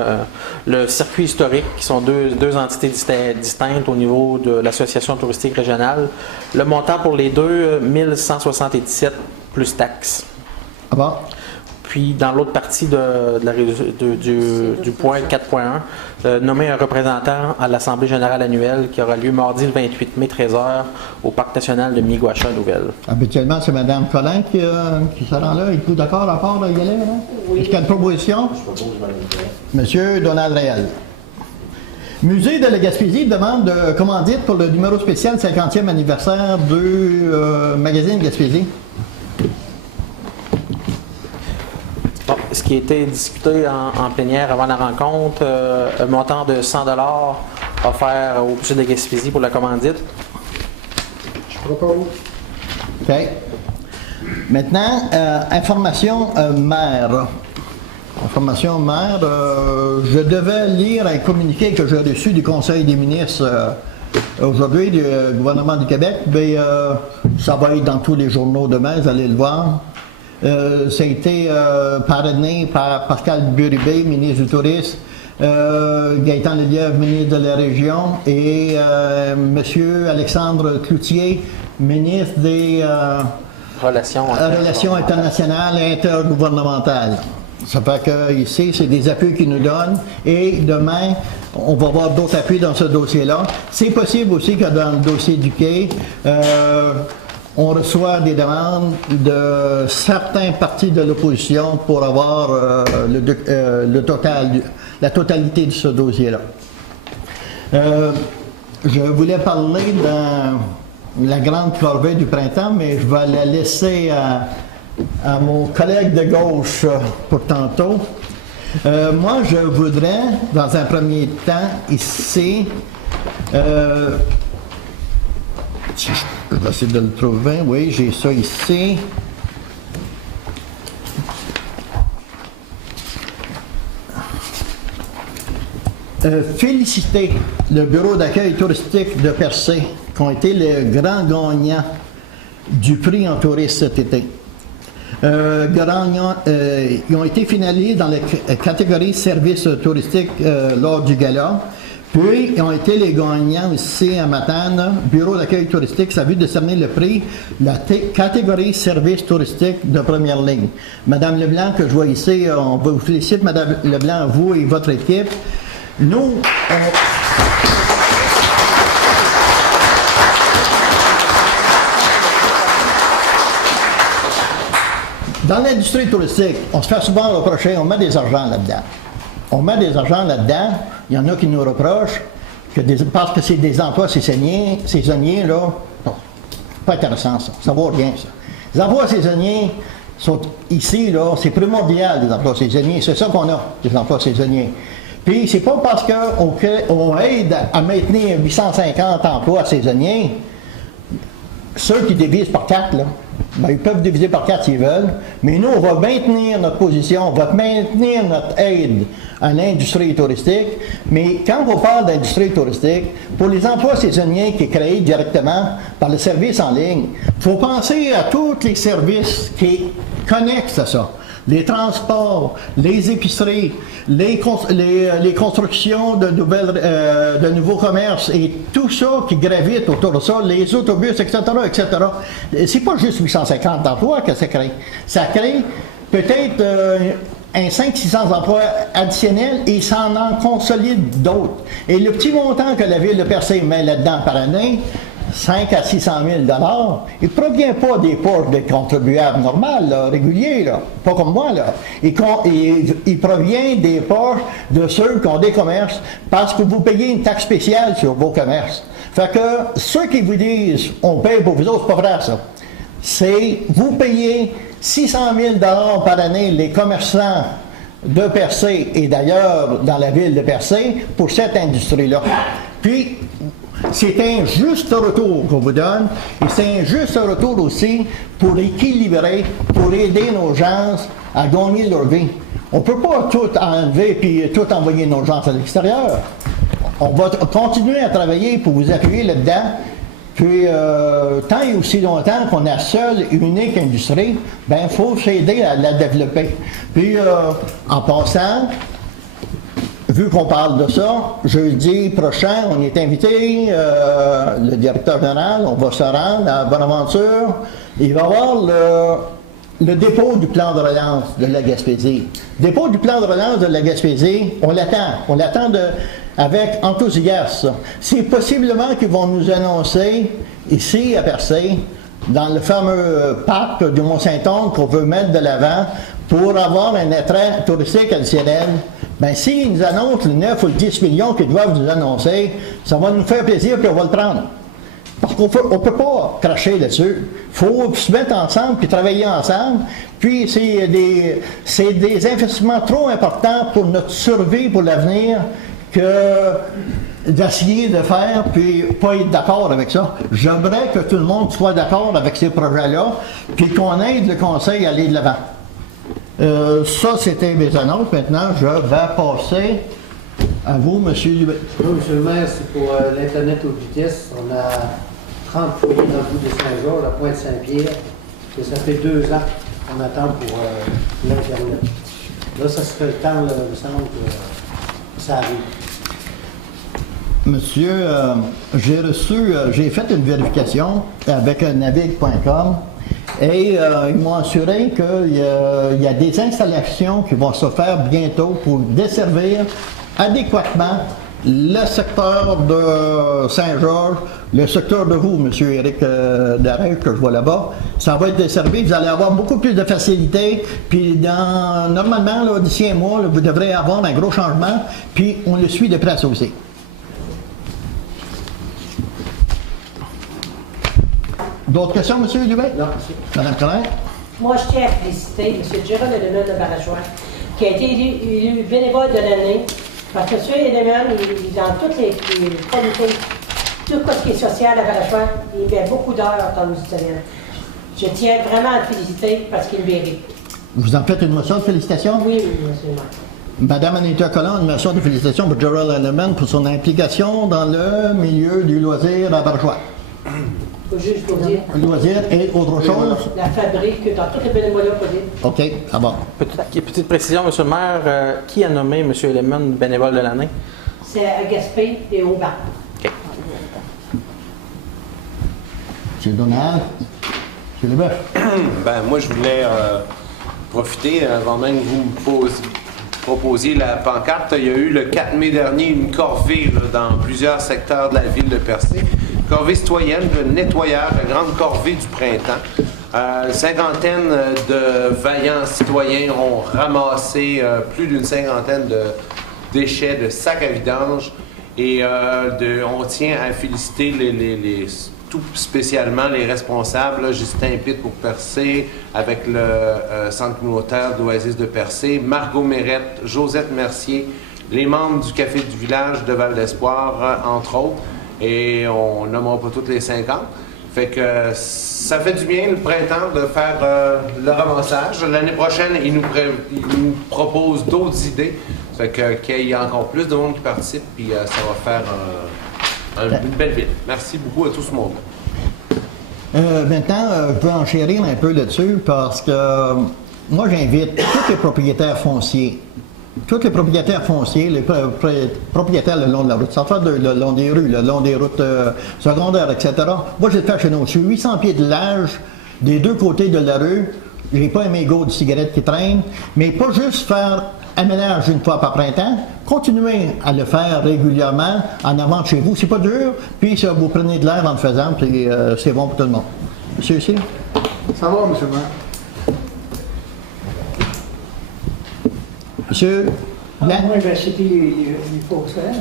le circuit historique, qui sont deux entités distinctes au niveau de l'association touristique régionale. Le montant pour les deux, 1177 plus taxes. Ah bon? Puis, dans l'autre partie du point 4.1, nommer un représentant à l'Assemblée générale annuelle qui aura lieu mardi le 28 mai 13h au Parc national de Miguacha-Nouvelle. Habituellement, c'est Mme Collin qui se rend là. Êtes-vous d'accord à part d'y aller, madame? Oui. Est-ce qu'il y a une proposition? Je propose, Mme Collin. Monsieur Donald Réal. Musée de la Gaspésie demande de commandite pour le numéro spécial 50e anniversaire du magazine Gaspésie. Bon, ce qui a été discuté en plénière avant la rencontre, un montant de 100 $ offert au Musée de la Gaspésie pour la commandite. Je propose. OK. Maintenant, information maire. Information maire, je devais lire un communiqué que j'ai reçu du Conseil des ministres aujourd'hui du gouvernement du Québec, mais ça va être dans tous les journaux demain, vous allez le voir. Ça a été parrainé par Pascal Bérubé, ministre du Tourisme, Gaëtan Lelièvre, ministre de la Région, et M. Alexandre Cloutier, ministre des Relations internationales et intergouvernementales. Ça fait que ici, c'est des appuis qu'ils nous donnent et demain, on va voir d'autres appuis dans ce dossier-là. C'est possible aussi que dans le dossier du quai, on reçoit des demandes de certains partis de l'opposition pour avoir la totalité de ce dossier-là. Je voulais parler de la grande corvée du printemps, mais je vais la laisser à mon collègue de gauche pour tantôt. Moi, je voudrais, dans un premier temps, ici, je vais essayer de le trouver, oui, j'ai ça ici. Féliciter le bureau d'accueil touristique de Percé, qui ont été les grands gagnants du prix en tourisme cet été. Ils ont été finalisés dans la catégorie services touristiques lors du gala. Puis, ils ont été les gagnants ici à Matane. Bureau d'accueil touristique, ça a vu décerner le prix, la catégorie services touristiques de première ligne. Madame Leblanc, que je vois ici, on vous félicite, Madame Leblanc, vous et votre équipe. Nous, dans l'industrie touristique, on se fait souvent reprocher, on met des argents là-dedans. On met des argents là-dedans, il y en a qui nous reprochent parce que c'est des emplois saisonniers, là, non, pas intéressant ça, ça vaut rien ça. Les emplois saisonniers sont ici, là, c'est primordial des emplois saisonniers, c'est ça qu'on a, des emplois saisonniers. Puis c'est pas parce qu'on aide à maintenir 850 emplois saisonniers, ceux qui divisent par 4, là, ben, ils peuvent diviser par 4 s'ils veulent, mais nous, on va maintenir notre position, on va maintenir notre aide à l'industrie touristique, mais quand on parle d'industrie touristique, pour les emplois saisonniers qui est créé directement par le service en ligne, il faut penser à tous les services qui connexes à ça. Les transports, les épiceries, les constructions de nouveaux commerces et tout ça qui gravite autour de ça, les autobus, etc., etc. C'est pas juste 850 emplois que ça crée. Ça crée peut-être un 500-600 emplois additionnels et ça en consolide d'autres. Et le petit montant que la ville de Percé met là-dedans par année, 5 à 600 000 $, il ne provient pas des poches des contribuables normales, là, réguliers, là, pas comme moi. Là. Il provient des poches de ceux qui ont des commerces parce que vous payez une taxe spéciale sur vos commerces. Fait que ceux qui vous disent « on paye pour vous autres », c'est pas vrai ça. C'est vous payez 600 000 $ par année les commerçants de Percé et d'ailleurs dans la ville de Percé pour cette industrie-là. Puis, c'est un juste retour qu'on vous donne et c'est un juste retour aussi pour équilibrer, pour aider nos gens à gagner leur vie. On ne peut pas tout enlever puis tout envoyer nos gens à l'extérieur. On va continuer à travailler pour vous appuyer là-dedans. Puis, tant et aussi longtemps qu'on a seule et unique industrie, ben il faut s'aider à la développer. Puis, en passant, vu qu'on parle de ça, jeudi prochain, on est invité, le directeur général, on va se rendre à Bonaventure. Il va y avoir le dépôt du plan de relance de la Gaspésie. Le dépôt du plan de relance de la Gaspésie, on l'attend. On l'attend avec enthousiasme. C'est possiblement qu'ils vont nous annoncer, ici à Percé, dans le fameux parc du Mont-Saint-Onge qu'on veut mettre de l'avant pour avoir un attrait touristique additionnel. Bien, s'ils nous annoncent les 9 ou les 10 millions qu'ils doivent nous annoncer, ça va nous faire plaisir et on va le prendre. Parce qu'on ne peut pas cracher là-dessus. Il faut se mettre ensemble puis travailler ensemble. Puis c'est des investissements trop importants pour notre survie pour l'avenir que d'essayer de faire puis pas être d'accord avec ça. J'aimerais que tout le monde soit d'accord avec ces projets-là puis qu'on aide le Conseil à aller de l'avant. Ça, c'était mes annonces. Maintenant, je vais passer à vous, M. Dubé. Oui, M. le maire, c'est pour l'Internet haute vitesse. On a 30 foyers dans le bout de Saint-Georges, à Pointe-Saint-Pierre, que ça fait 2 ans qu'on attend pour l'Internet. Là, ça serait le temps, là, il me semble que ça arrive. Monsieur, j'ai fait une vérification avec navigue.com et ils m'ont assuré qu'il y a des installations qui vont se faire bientôt pour desservir adéquatement le secteur de Saint-Georges, le secteur de vous, M. Éric Darèche, que je vois là-bas. Ça va être desservi, vous allez avoir beaucoup plus de facilité, puis normalement, d'ici un mois, là, vous devrez avoir un gros changement, puis on le suit de près aussi. D'autres questions, M. Dubé? Non. Mme Collin? Moi, je tiens à féliciter M. Gérald Lemon de Barachois, qui a été élu bénévole de l'année, parce que M. Lemon, dans toutes les comités, tout ce qui est social à Barachois, il met beaucoup d'heures dans le citoyen. Je tiens vraiment à le féliciter parce qu'il le mérite. Vous en faites une motion de félicitations? Oui, oui, monsieur le maire. Madame Anita Collin, une motion de félicitations pour Gerald Alleman pour son implication dans le milieu du loisir à Barachois. Juste pour dire. Loisir et autre chose? La fabrique, dans toutes les bénévolats possibles. OK, ça va. Petite précision, M. le maire, qui a nommé M. Lemon bénévole de l'année? C'est à Gaspé et au Bar. OK. M. Donald? M. Leboeuf? Ben, moi, je voulais profiter, avant même que vous me proposiez la pancarte. Il y a eu le 4 mai dernier une corvée là, dans plusieurs secteurs de la ville de Percé. Corvée citoyenne, de nettoyage, la grande corvée du printemps. Une cinquantaine de vaillants citoyens ont ramassé plus d'une cinquantaine de déchets, de sacs à vidange. Et on tient à féliciter tout spécialement les responsables, là, Justin Pitt pour Percé, avec le Centre communautaire d'Oasis de Percé, Margot Mérette, Josette Mercier, les membres du Café du village de Val d'Espoir, entre autres. Et on nommera pas toutes les 50. Fait que ça fait du bien le printemps de faire le ramassage. L'année prochaine, ils nous proposent d'autres idées. Fait que qu'il y ait encore plus de monde qui participe, puis ça va faire une belle ville. Merci beaucoup à tout ce monde. Maintenant, je peux enchérir un peu là-dessus parce que moi, j'invite tous les propriétaires fonciers. Tous les propriétaires fonciers, les propriétaires le long de la route, ça fait le long des rues, le long des routes secondaires, etc. Moi, j'ai fait chez nous. Je suis 800 pieds de large des deux côtés de la rue. J'ai pas un mégot de cigarettes qui traînent, mais pas juste faire un ménage une fois par printemps. Continuez à le faire régulièrement en avant de chez vous. C'est pas dur, puis ça, vous prenez de l'air en le faisant, puis c'est bon pour tout le monde. Monsieur ici? Ça va, monsieur le maire. Monsieur? Moi, ben, c'était les faussaires.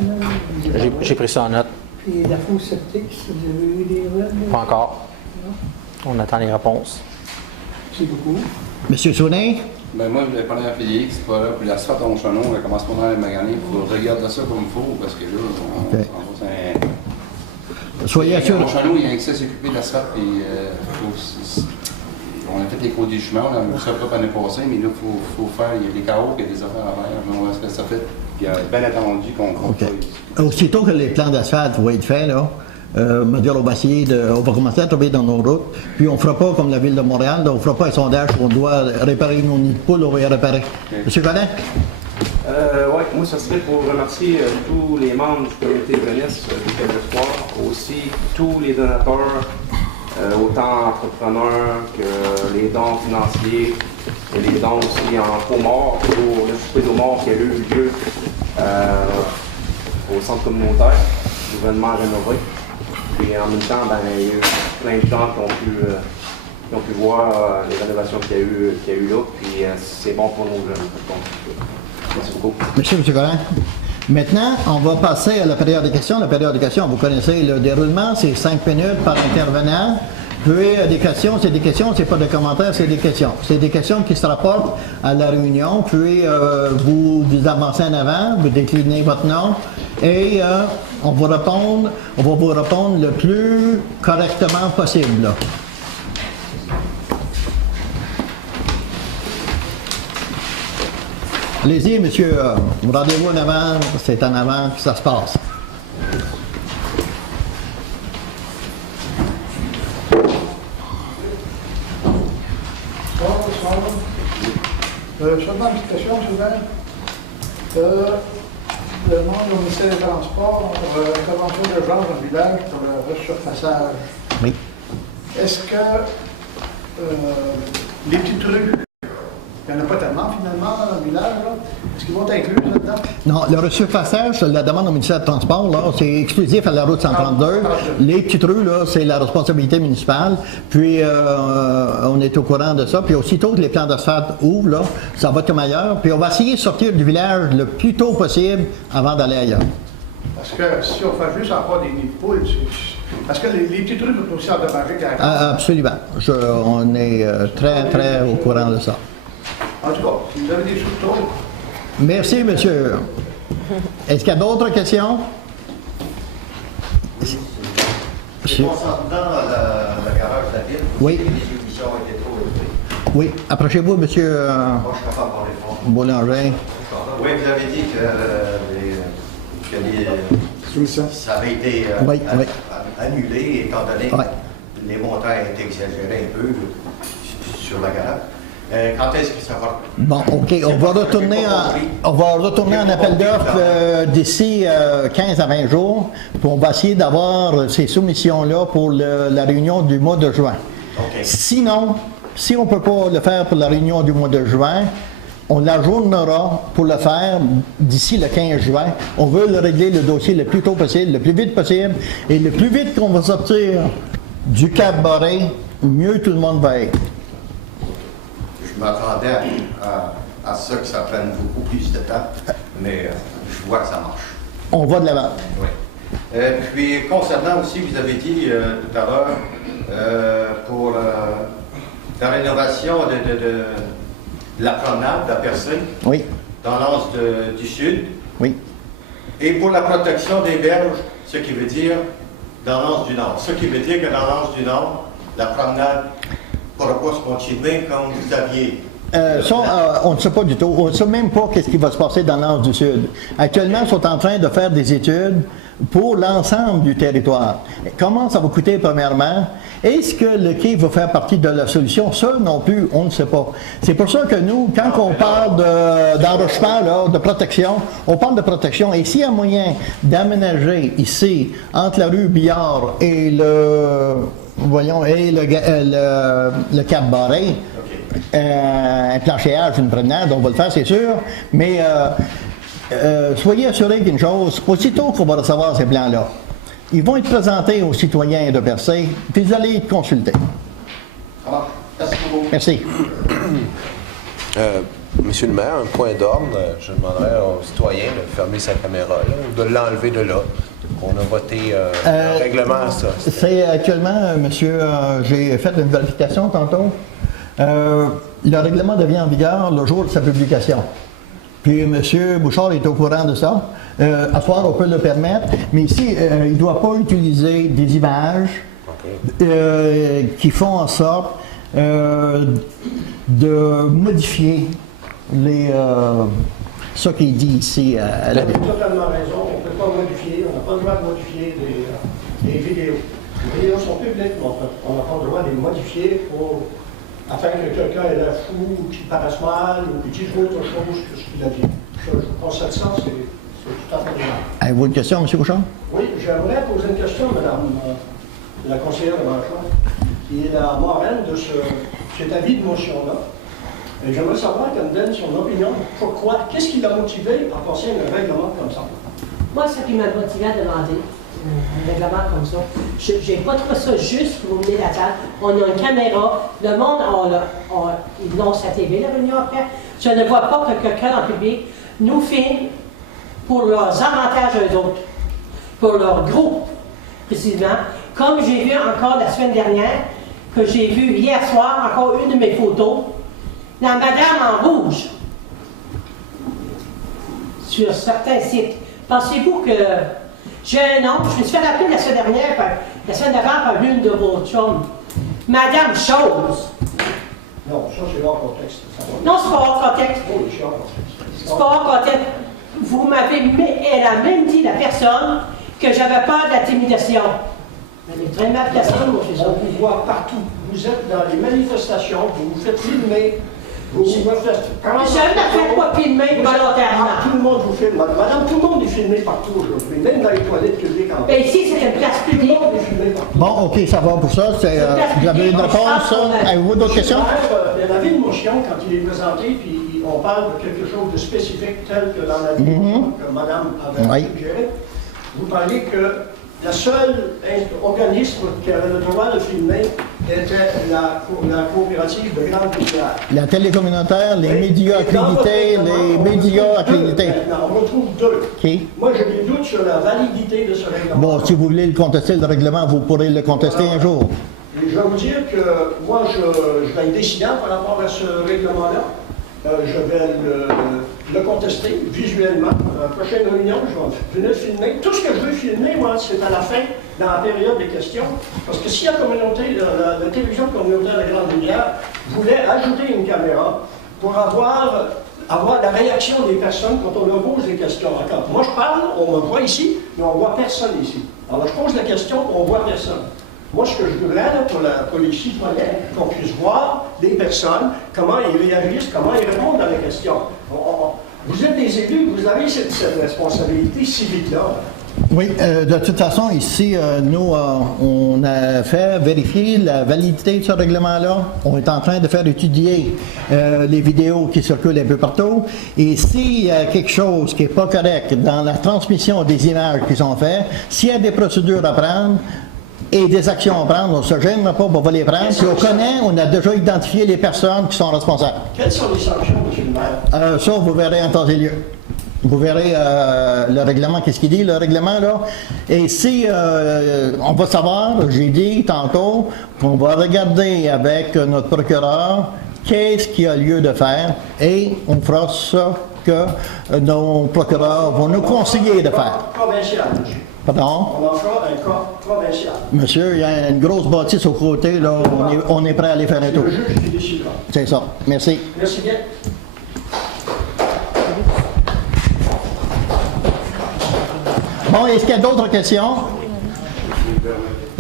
J'ai pris ça en note. Puis la fausse septique, si vous avez eu des nouvelles? Pas encore. On attend les réponses. C'est beaucoup. Monsieur Sounin? Ben moi, je voulais parler à Félix, c'est pas là, puis l'asphalte en chenon, elle commence pas dans les magasins, il faut regarder ça comme il faut, parce que là, on s'en va. Soyez assurés. Mon chenon, il y a accès à s'occuper de l'asphalte, puis on a fait les co-déchements, on a mis ça propre l'année passée, mais là, il faut faire, il y a des carreaux, il y a des affaires à faire, mais on va ce que ça fait, puis il y a bien attendu qu'on Aussitôt que les plans d'asphalte vont être faits, là, on va commencer à travailler dans nos routes, puis on ne fera pas comme la Ville de Montréal, on ne fera pas un sondage où on doit réparer nos nids de poules, on va y réparer. Okay. Monsieur Collin? Oui, moi, ça serait pour remercier tous les membres du comité de jeunesse du Café d'Espoir, aussi tous les donateurs autant entrepreneurs que les dons financiers et les dons aussi en faux morts pour le souper aux morts qui a eu lieu au centre communautaire, gouvernement rénové. Et en même temps, il y a eu plein de gens qui ont pu voir les rénovations qu'il y a eu là, puis c'est bon pour nos jeunes. Merci beaucoup. Merci, M. Collin. Maintenant, on va passer à la période de questions. La période de questions, vous connaissez le déroulement, c'est 5 minutes par intervenant. Puis des questions, c'est pas des commentaires, c'est des questions. C'est des questions qui se rapportent à la réunion, puis vous avancez en avant, vous déclinez votre nom, et on va vous répondre le plus correctement possible. Là. Allez-y, monsieur, rendez-vous en avant, c'est en avant que ça se passe. Seulement une petite question, Sylvain. Le membre du ministère des Transports, intervention d'urgence dans le village pour le resurfaçage. Oui. Est-ce que les petites rues, il n'y en a pas tellement finalement dans le village, là. Est-ce qu'ils vont être inclus là-dedans? Non, le resurfaçage, la demande au ministère des Transports, là, c'est exclusif à la route 132. Les petites rues, là, c'est la responsabilité municipale. Puis, on est au courant de ça. Puis, aussitôt que les plans d'asphalte ouvrent, là, ça va comme ailleurs. Puis, on va essayer de sortir du village le plus tôt possible avant d'aller ailleurs. Parce que si on fait juste avoir des nids de poules, parce que les petites rues sont aussi endommagées carrément. Absolument. On est très, très au courant de ça. En tout cas, si vous avez des sous-taux. Merci, monsieur. Est-ce qu'il y a d'autres questions? Concernant le garage de la ville, oui. Les émissions ont été trop élevées. Oui. Approchez-vous, monsieur Moi, je suis capable de répondre. Boulanger. Oui, vous avez dit que ça avait été annulé, étant donné que les montants étaient exagérés un peu sur la garage. Quand est-ce que ça va? Bon, OK. On va retourner en appel d'offres d'ici 15 à 20 jours. Puis on va essayer d'avoir ces soumissions-là pour la réunion du mois de juin. Okay. Sinon, si on ne peut pas le faire pour la réunion du mois de juin, on l'ajournera pour le faire d'ici le 15 juin. On veut régler le dossier le plus tôt possible, le plus vite possible. Et le plus vite qu'on va sortir du Cap Barré, mieux tout le monde va être. Je m'attendais à ça que ça prenne beaucoup plus de temps, mais je vois que ça marche. On va de l'avant. Oui. Puis, concernant aussi, vous avez dit tout à l'heure, pour la rénovation de la promenade de la Percée, oui. Dans l'anse du Sud, oui. Et pour la protection des berges, ce qui veut dire dans l'anse du Nord. Ce qui veut dire que dans l'anse du Nord, la promenade ne pourra pas se continuer comme vous aviez. On ne sait pas du tout. On ne sait même pas ce qui va se passer dans l'anse du Sud. Actuellement, ils sont en train de faire des études pour l'ensemble du territoire. Comment ça va coûter, premièrement? Est-ce que le quai va faire partie de la solution? Ça, non plus, on ne sait pas. C'est pour ça que nous, quand on parle d'enrochement, de protection, on parle de protection. Et s'il y a moyen d'aménager ici, entre la rue Billard et le Cap Barré, un planchéage, une promenade, on va le faire, c'est sûr, mais soyez assurés qu'une chose, aussitôt qu'on va recevoir ces plans-là, ils vont être présentés aux citoyens de Percé, puis vous allez être consultés. Merci beaucoup. Merci. Monsieur le maire, un point d'ordre. Je demanderais aux citoyens de fermer sa caméra, là, ou de l'enlever de là. On a voté le règlement à ça. C'est actuellement, monsieur, j'ai fait une vérification tantôt. Le règlement devient en vigueur le jour de sa publication. Puis M. Bouchard est au courant de ça. À soir, on peut le permettre. Mais ici, il ne doit pas utiliser des images qui font en sorte de modifier ce qui est dit ici à la Vous avez totalement raison. On ne peut pas modifier. On n'a pas le droit de modifier des vidéos. Les vidéos sont publiques, mais on n'a pas le droit de les modifier afin que quelqu'un ait l'air fou, ou qu'il paraisse mal, ou qu'il dise autre chose que ce qu'il a dit. Je pense que ça, c'est tout à fait normal. Avez-vous une question, M. Bouchard? Oui, j'aimerais poser une question, Madame la conseillère de Blanchard. qui est la marraine de cet avis de motion-là. Et j'aimerais savoir qu'elle me donne son opinion. Pourquoi? Qu'est-ce qui l'a motivé à passer un règlement comme ça? Moi, ce qui m'a motivé à demander un règlement comme ça, j'ai pas trouvé ça juste que vous venez la table. On a une caméra, le monde, ils lancent la TV, la réunion après. Je ne vois pas que quelqu'un en public nous filme pour leurs avantages eux autres, pour leur groupe, précisément. Comme j'ai vu encore la semaine dernière, que j'ai vu hier soir, encore une de mes photos, la madame en rouge, sur certains sites. Pensez-vous que j'ai un nom, je me suis fait appeler la semaine d'avant par l'une de vos chums, Madame Chose. Non, ça c'est hors contexte. Non, c'est pas hors contexte. Oui, c'est hors contexte. C'est pas hors contexte. Vous m'avez elle a même dit, la personne, que j'avais peur de l'intimidation. Elle est très mal placée, moi, je suis ça. On vous voit partout. Vous êtes dans les manifestations, vous vous faites filmer. Vous me faites. Je ne la fais pas filmer volontairement. Tout le monde vous filme. Madame, tout le monde est filmé partout aujourd'hui, même dans les toilettes publiques. Mais ici, c'est une place publique. Tout le monde est filmé partout. Bon, OK, ça va pour ça. Vous avez une réponse? Avez-vous d'autres questions? Il y en avait une motion quand il est présenté, puis on parle de quelque chose de spécifique tel que dans la vie que Madame avait suggéré. Vous parliez que le seul organisme qui avait le droit de filmer était la coopérative de Grande Rivière. La télé communautaire, les médias accrédités, les médias accrédités. Maintenant, on retrouve deux. OK. Moi, j'ai des doutes sur la validité de ce règlement. Bon, si vous voulez le contester, le règlement, vous pourrez le contester un jour. Et je vais vous dire que moi, je vais être décidant par rapport à ce règlement-là. Je vais le contester visuellement. À la prochaine réunion, je vais venir filmer. Tout ce que je veux filmer, moi, c'est à la fin, dans la période des questions. Parce que si la communauté, la télévision communautaire de Grande-Rivière voulait ajouter une caméra pour avoir la réaction des personnes quand on leur pose des questions. Quand moi je parle, on me voit ici, mais on ne voit personne ici. Alors je pose la question, on ne voit personne. Moi, ce que je voudrais là, pour les citoyens, qu'on puisse voir des personnes, comment ils réagissent, comment ils répondent dans les questions. Vous êtes des élus, vous avez cette responsabilité civique-là. Oui, de toute façon, ici, nous, on a fait vérifier la validité de ce règlement-là. On est en train de faire étudier les vidéos qui circulent un peu partout. Et s'il y a quelque chose qui n'est pas correct dans la transmission des images qui sont faites, s'il y a des procédures à prendre, et des actions à prendre, on ne se gênera pas pour les prendre. Si on connaît, on a déjà identifié les personnes qui sont responsables. Quelles sont les sanctions, M. le maire? Ça, vous verrez en temps et lieu. Vous verrez le règlement, qu'est-ce qu'il dit, le règlement, là. Et si on va savoir, j'ai dit tantôt, qu'on va regarder avec notre procureur qu'est-ce qu'il y a lieu de faire et on fera ça que nos procureurs vont nous conseiller de faire. Provincial, monsieur. Pardon? On en fera un cas provincial. Monsieur, il y a une grosse bâtisse au côté, là. On est prêt à aller faire un tour. C'est le juge qui décidera. C'est ça. Merci. Merci bien. Bon, est-ce qu'il y a d'autres questions?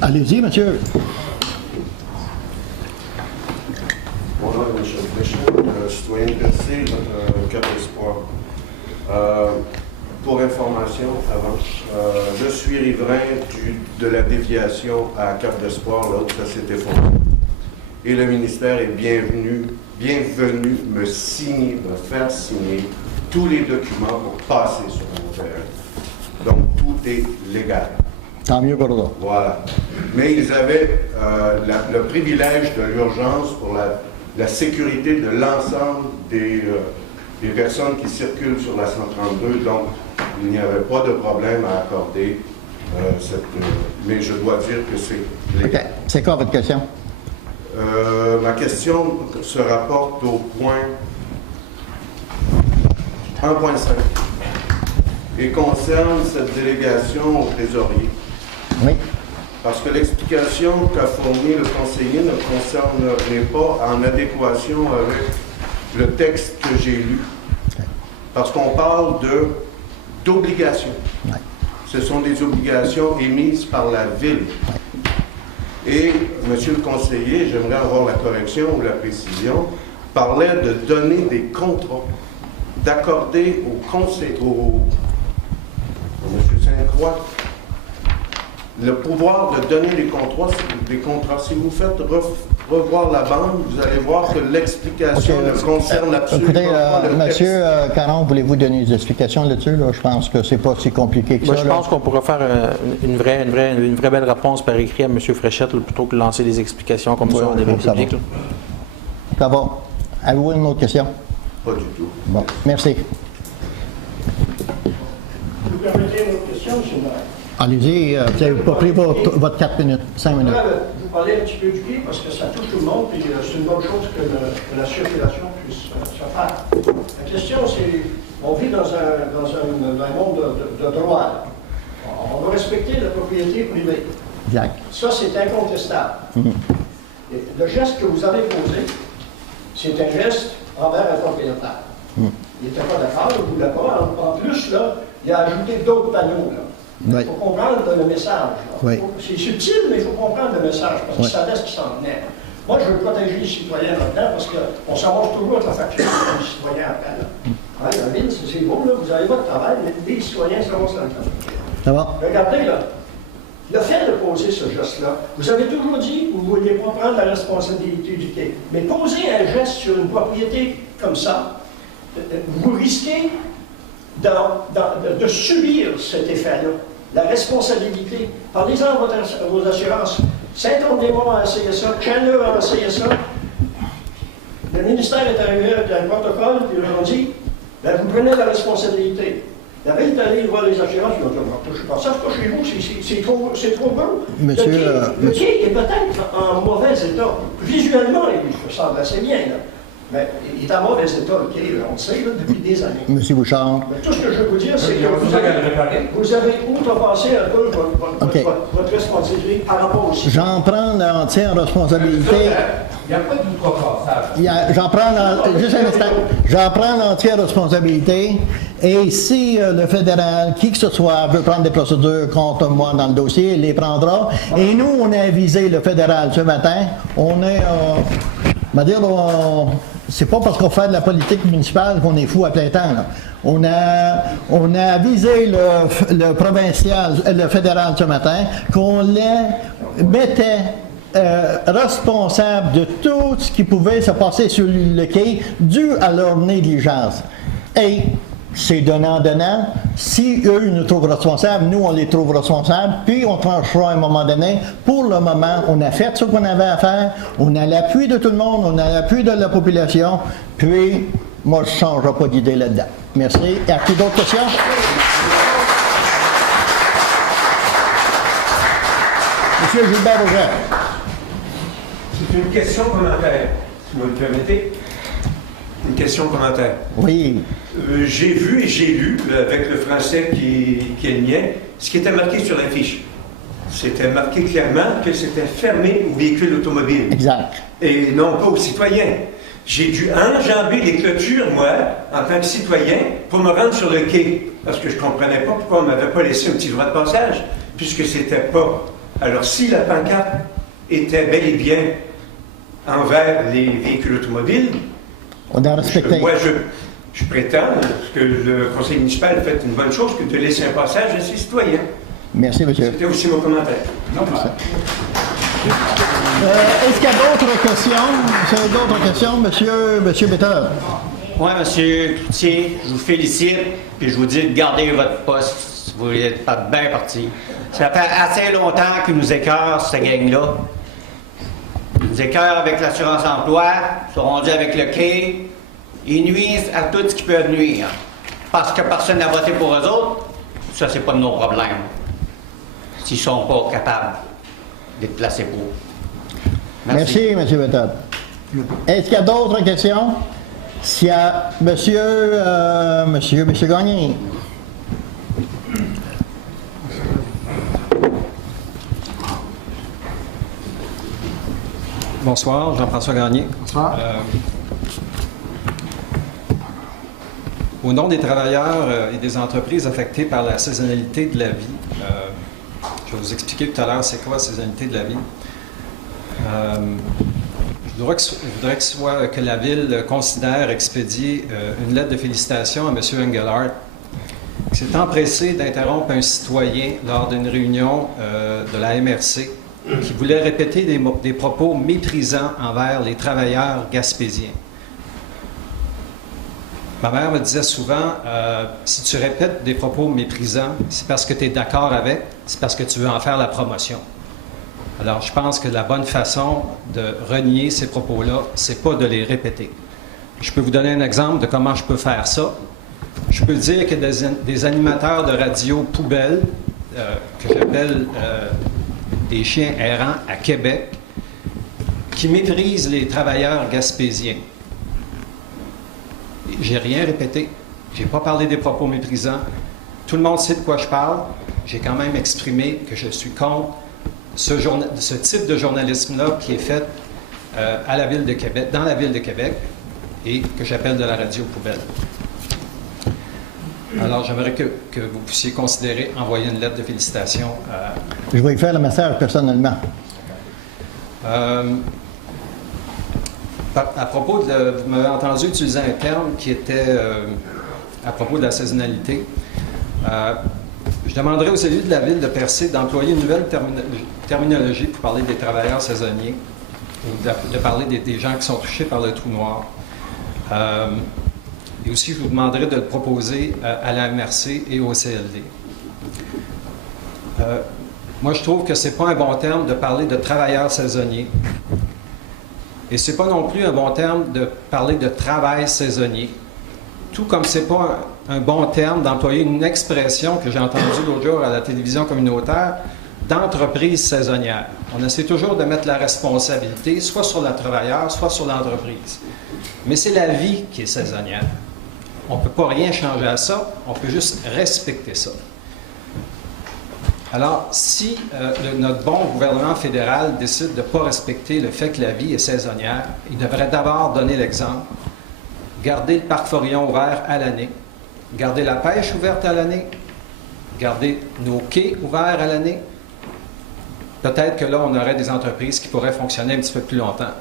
Allez-y, monsieur. Bonjour, M. le citoyen Percé, Cap Espoir. Pour information, avant, je suis riverain de la déviation à Cap d'Espoir, là où ça s'est effondré. Et le ministère est bienvenu me faire signer tous les documents pour passer sur mon terrain. Donc, tout est légal. Tant mieux pour eux. Voilà. Mais ils avaient le privilège de l'urgence pour la sécurité de l'ensemble des personnes qui circulent sur la 132. Donc, il n'y avait pas de problème à accorder mais je dois dire que c'est légal. OK. C'est quoi votre question? Ma question se rapporte au point 1.5 et concerne cette délégation au trésorier. Oui. Parce que l'explication qu'a fournie le conseiller n'est pas en adéquation avec le texte que j'ai lu. Parce qu'on parle d'obligations. Oui. Ce sont des obligations émises par la ville. Et, monsieur le conseiller, j'aimerais avoir la correction ou la précision, parlait de donner des contrats, d'accorder au monsieur Sainte-Croix, le pouvoir de donner les contrats. Si vous faites revoir la bande, vous allez voir que l'explication ne concerne absolument écoutez, pas le texte. Monsieur Caron, voulez-vous donner des explications là-dessus? Là? Je pense que c'est pas si compliqué que ça. Je pense qu'on pourrait faire une vraie belle réponse par écrit à M. Fréchette là, plutôt que de lancer des explications comme ça en débat public. Ça va. Avez-vous une autre question? Pas du tout. Bon, merci. Vous permettez une autre question, M. le maire? Allez-y, vous n'avez pas pris votre 4 minutes, 5 minutes. Vous parlez un petit peu du quai parce que ça touche tout le monde et c'est une bonne chose que la circulation puisse se faire. La question, c'est, on vit dans un monde de droit. On doit respecter la propriété privée. Exact. Ça, c'est incontestable. Et le geste que vous avez posé, c'est un geste envers un propriétaire. Il n'était pas d'accord, il ne voulait pas. En plus, là, il a ajouté d'autres panneaux. Il faut comprendre le message. C'est subtil, mais il faut comprendre le message, parce qu'il savait ce qui s'en venait. Moi, je veux protéger les citoyens là-dedans, parce qu'on s'avance toujours avec la facture des citoyens après. La ville, c'est beau, là, vous avez votre travail, mais les citoyens s'avancent dans le temps. Ça va? Regardez, là, le fait de poser ce geste-là, vous avez toujours dit que vous ne vouliez pas prendre la responsabilité du quai. Mais poser un geste sur une propriété comme ça, vous risquez de subir cet effet-là. La responsabilité. Parlez-en à vos assurances. Saint-Onge-des-Monts a essayé ça, Chandler a essayé ça. Le ministère est arrivé avec un protocole, puis ils leur ont dit, ben, vous prenez la responsabilité. La ville est allée voir les assurances, ils ont dit, ne touchez pas ça, c'est pas chez vous, c'est trop gros. Le quai est peut-être en mauvais état. Visuellement, il semble assez bien, là. Mais il est en mauvais état, le quai, on le sait, là, depuis des années. Monsieur Bouchard. Mais tout ce que je veux vous dire, c'est que vous avez outrepassé un peu votre responsabilité par rapport aussi. J'en prends l'entière responsabilité. Il n'y a pas d'outrepassage. J'en prends l'entière responsabilité. Et si le fédéral, qui que ce soit, veut prendre des procédures contre moi dans le dossier, il les prendra. Et nous, on a avisé le fédéral ce matin. On est, c'est pas parce qu'on fait de la politique municipale qu'on est fou à plein temps. Là. On a avisé le provincial, le fédéral ce matin qu'on les mettait responsables de tout ce qui pouvait se passer sur le quai dû à leur négligence. Et c'est donnant-donnant. Si eux, ils nous trouvent responsables, nous, on les trouve responsables, puis on tranchera à un moment donné. Pour le moment, on a fait ce qu'on avait à faire. On a l'appui de tout le monde, on a l'appui de la population. Puis, moi, je ne changerai pas d'idée là-dedans. Merci. Y a-t-il d'autres questions? Monsieur Gilbert Auger. C'est une question-commentaire, si vous me le permettez. Une question-commentaire. Oui. J'ai vu et j'ai lu, avec le français qui est le mien, ce qui était marqué sur l'affiche. C'était marqué clairement que c'était fermé aux véhicules automobiles. Exact. Et non pas aux citoyens. J'ai dû enjamber les clôtures, moi, en tant que citoyen, pour me rendre sur le quai. Parce que je ne comprenais pas pourquoi on ne m'avait pas laissé un petit droit de passage, puisque c'était pas. Alors, si la pancarte était bel et bien envers les véhicules automobiles, on a respecté. Moi, je prétends que le conseil municipal a fait une bonne chose que de laisser un passage à ses citoyens. Merci, monsieur. C'était aussi mon commentaire. Est-ce qu'il y a d'autres questions? Monsieur Béthard? Oui, monsieur Cloutier, je vous félicite, puis je vous dis de garder votre poste. Vous êtes pas bien parti. Ça fait assez longtemps qu'ils nous écœurent, cette gang-là. Ils nous écœurent avec l'assurance-emploi, ils sont rendus avec le quai. Ils nuisent à tout ce qui peut nuire. Parce que personne n'a voté pour eux autres, ça, c'est pas de nos problèmes. S'ils ne sont pas capables d'être placés pour. Merci, M. Béthard. Est-ce qu'il y a d'autres questions? S'il y a Monsieur Gagné. Bonsoir, Jean-François Gagné. Bonsoir. Au nom des travailleurs et des entreprises affectées par la saisonnalité de la vie, je vais vous expliquer tout à l'heure c'est quoi la saisonnalité de la vie. Je voudrais que la Ville considère expédier une lettre de félicitations à M. Engelhardt qui s'est empressé d'interrompre un citoyen lors d'une réunion de la MRC qui voulait répéter des propos méprisants envers les travailleurs gaspésiens. Ma mère me disait souvent, si tu répètes des propos méprisants, c'est parce que tu es d'accord avec, c'est parce que tu veux en faire la promotion. Alors, je pense que la bonne façon de renier ces propos-là, c'est pas de les répéter. Je peux vous donner un exemple de comment je peux faire ça. Je peux dire que des animateurs de radio poubelles, que j'appelle des chiens errants à Québec, qui méprisent les travailleurs gaspésiens. J'ai rien répété. J'ai pas parlé des propos méprisants. Tout le monde sait de quoi je parle. J'ai quand même exprimé que je suis contre ce type de journalisme-là qui est fait à la Ville de Québec, dans la Ville de Québec, et que j'appelle de la radio poubelle. Alors, j'aimerais que vous puissiez considérer envoyer une lettre de félicitations à... Je vais y faire le message personnellement. À propos de... Vous m'avez entendu utiliser un terme qui était à propos de la saisonnalité. Je demanderai aux élus de la Ville de Percé d'employer une nouvelle terminologie pour parler des travailleurs saisonniers, ou de parler des gens qui sont touchés par le trou noir. Et aussi, je vous demanderai de le proposer à la MRC et au CLD. Moi, je trouve que ce n'est pas un bon terme de parler de travailleurs saisonniers. Et ce n'est pas non plus un bon terme de parler de travail saisonnier. Tout comme ce n'est pas un bon terme d'employer une expression que j'ai entendue l'autre jour à la télévision communautaire, d'entreprise saisonnière. On essaie toujours de mettre la responsabilité soit sur le travailleur, soit sur l'entreprise. Mais c'est la vie qui est saisonnière. On ne peut pas rien changer à ça, on peut juste respecter ça. Alors, si notre bon gouvernement fédéral décide de ne pas respecter le fait que la vie est saisonnière, il devrait d'abord donner l'exemple, garder le parc Forillon ouvert à l'année, garder la pêche ouverte à l'année, garder nos quais ouverts à l'année. Peut-être que là, on aurait des entreprises qui pourraient fonctionner un petit peu plus longtemps.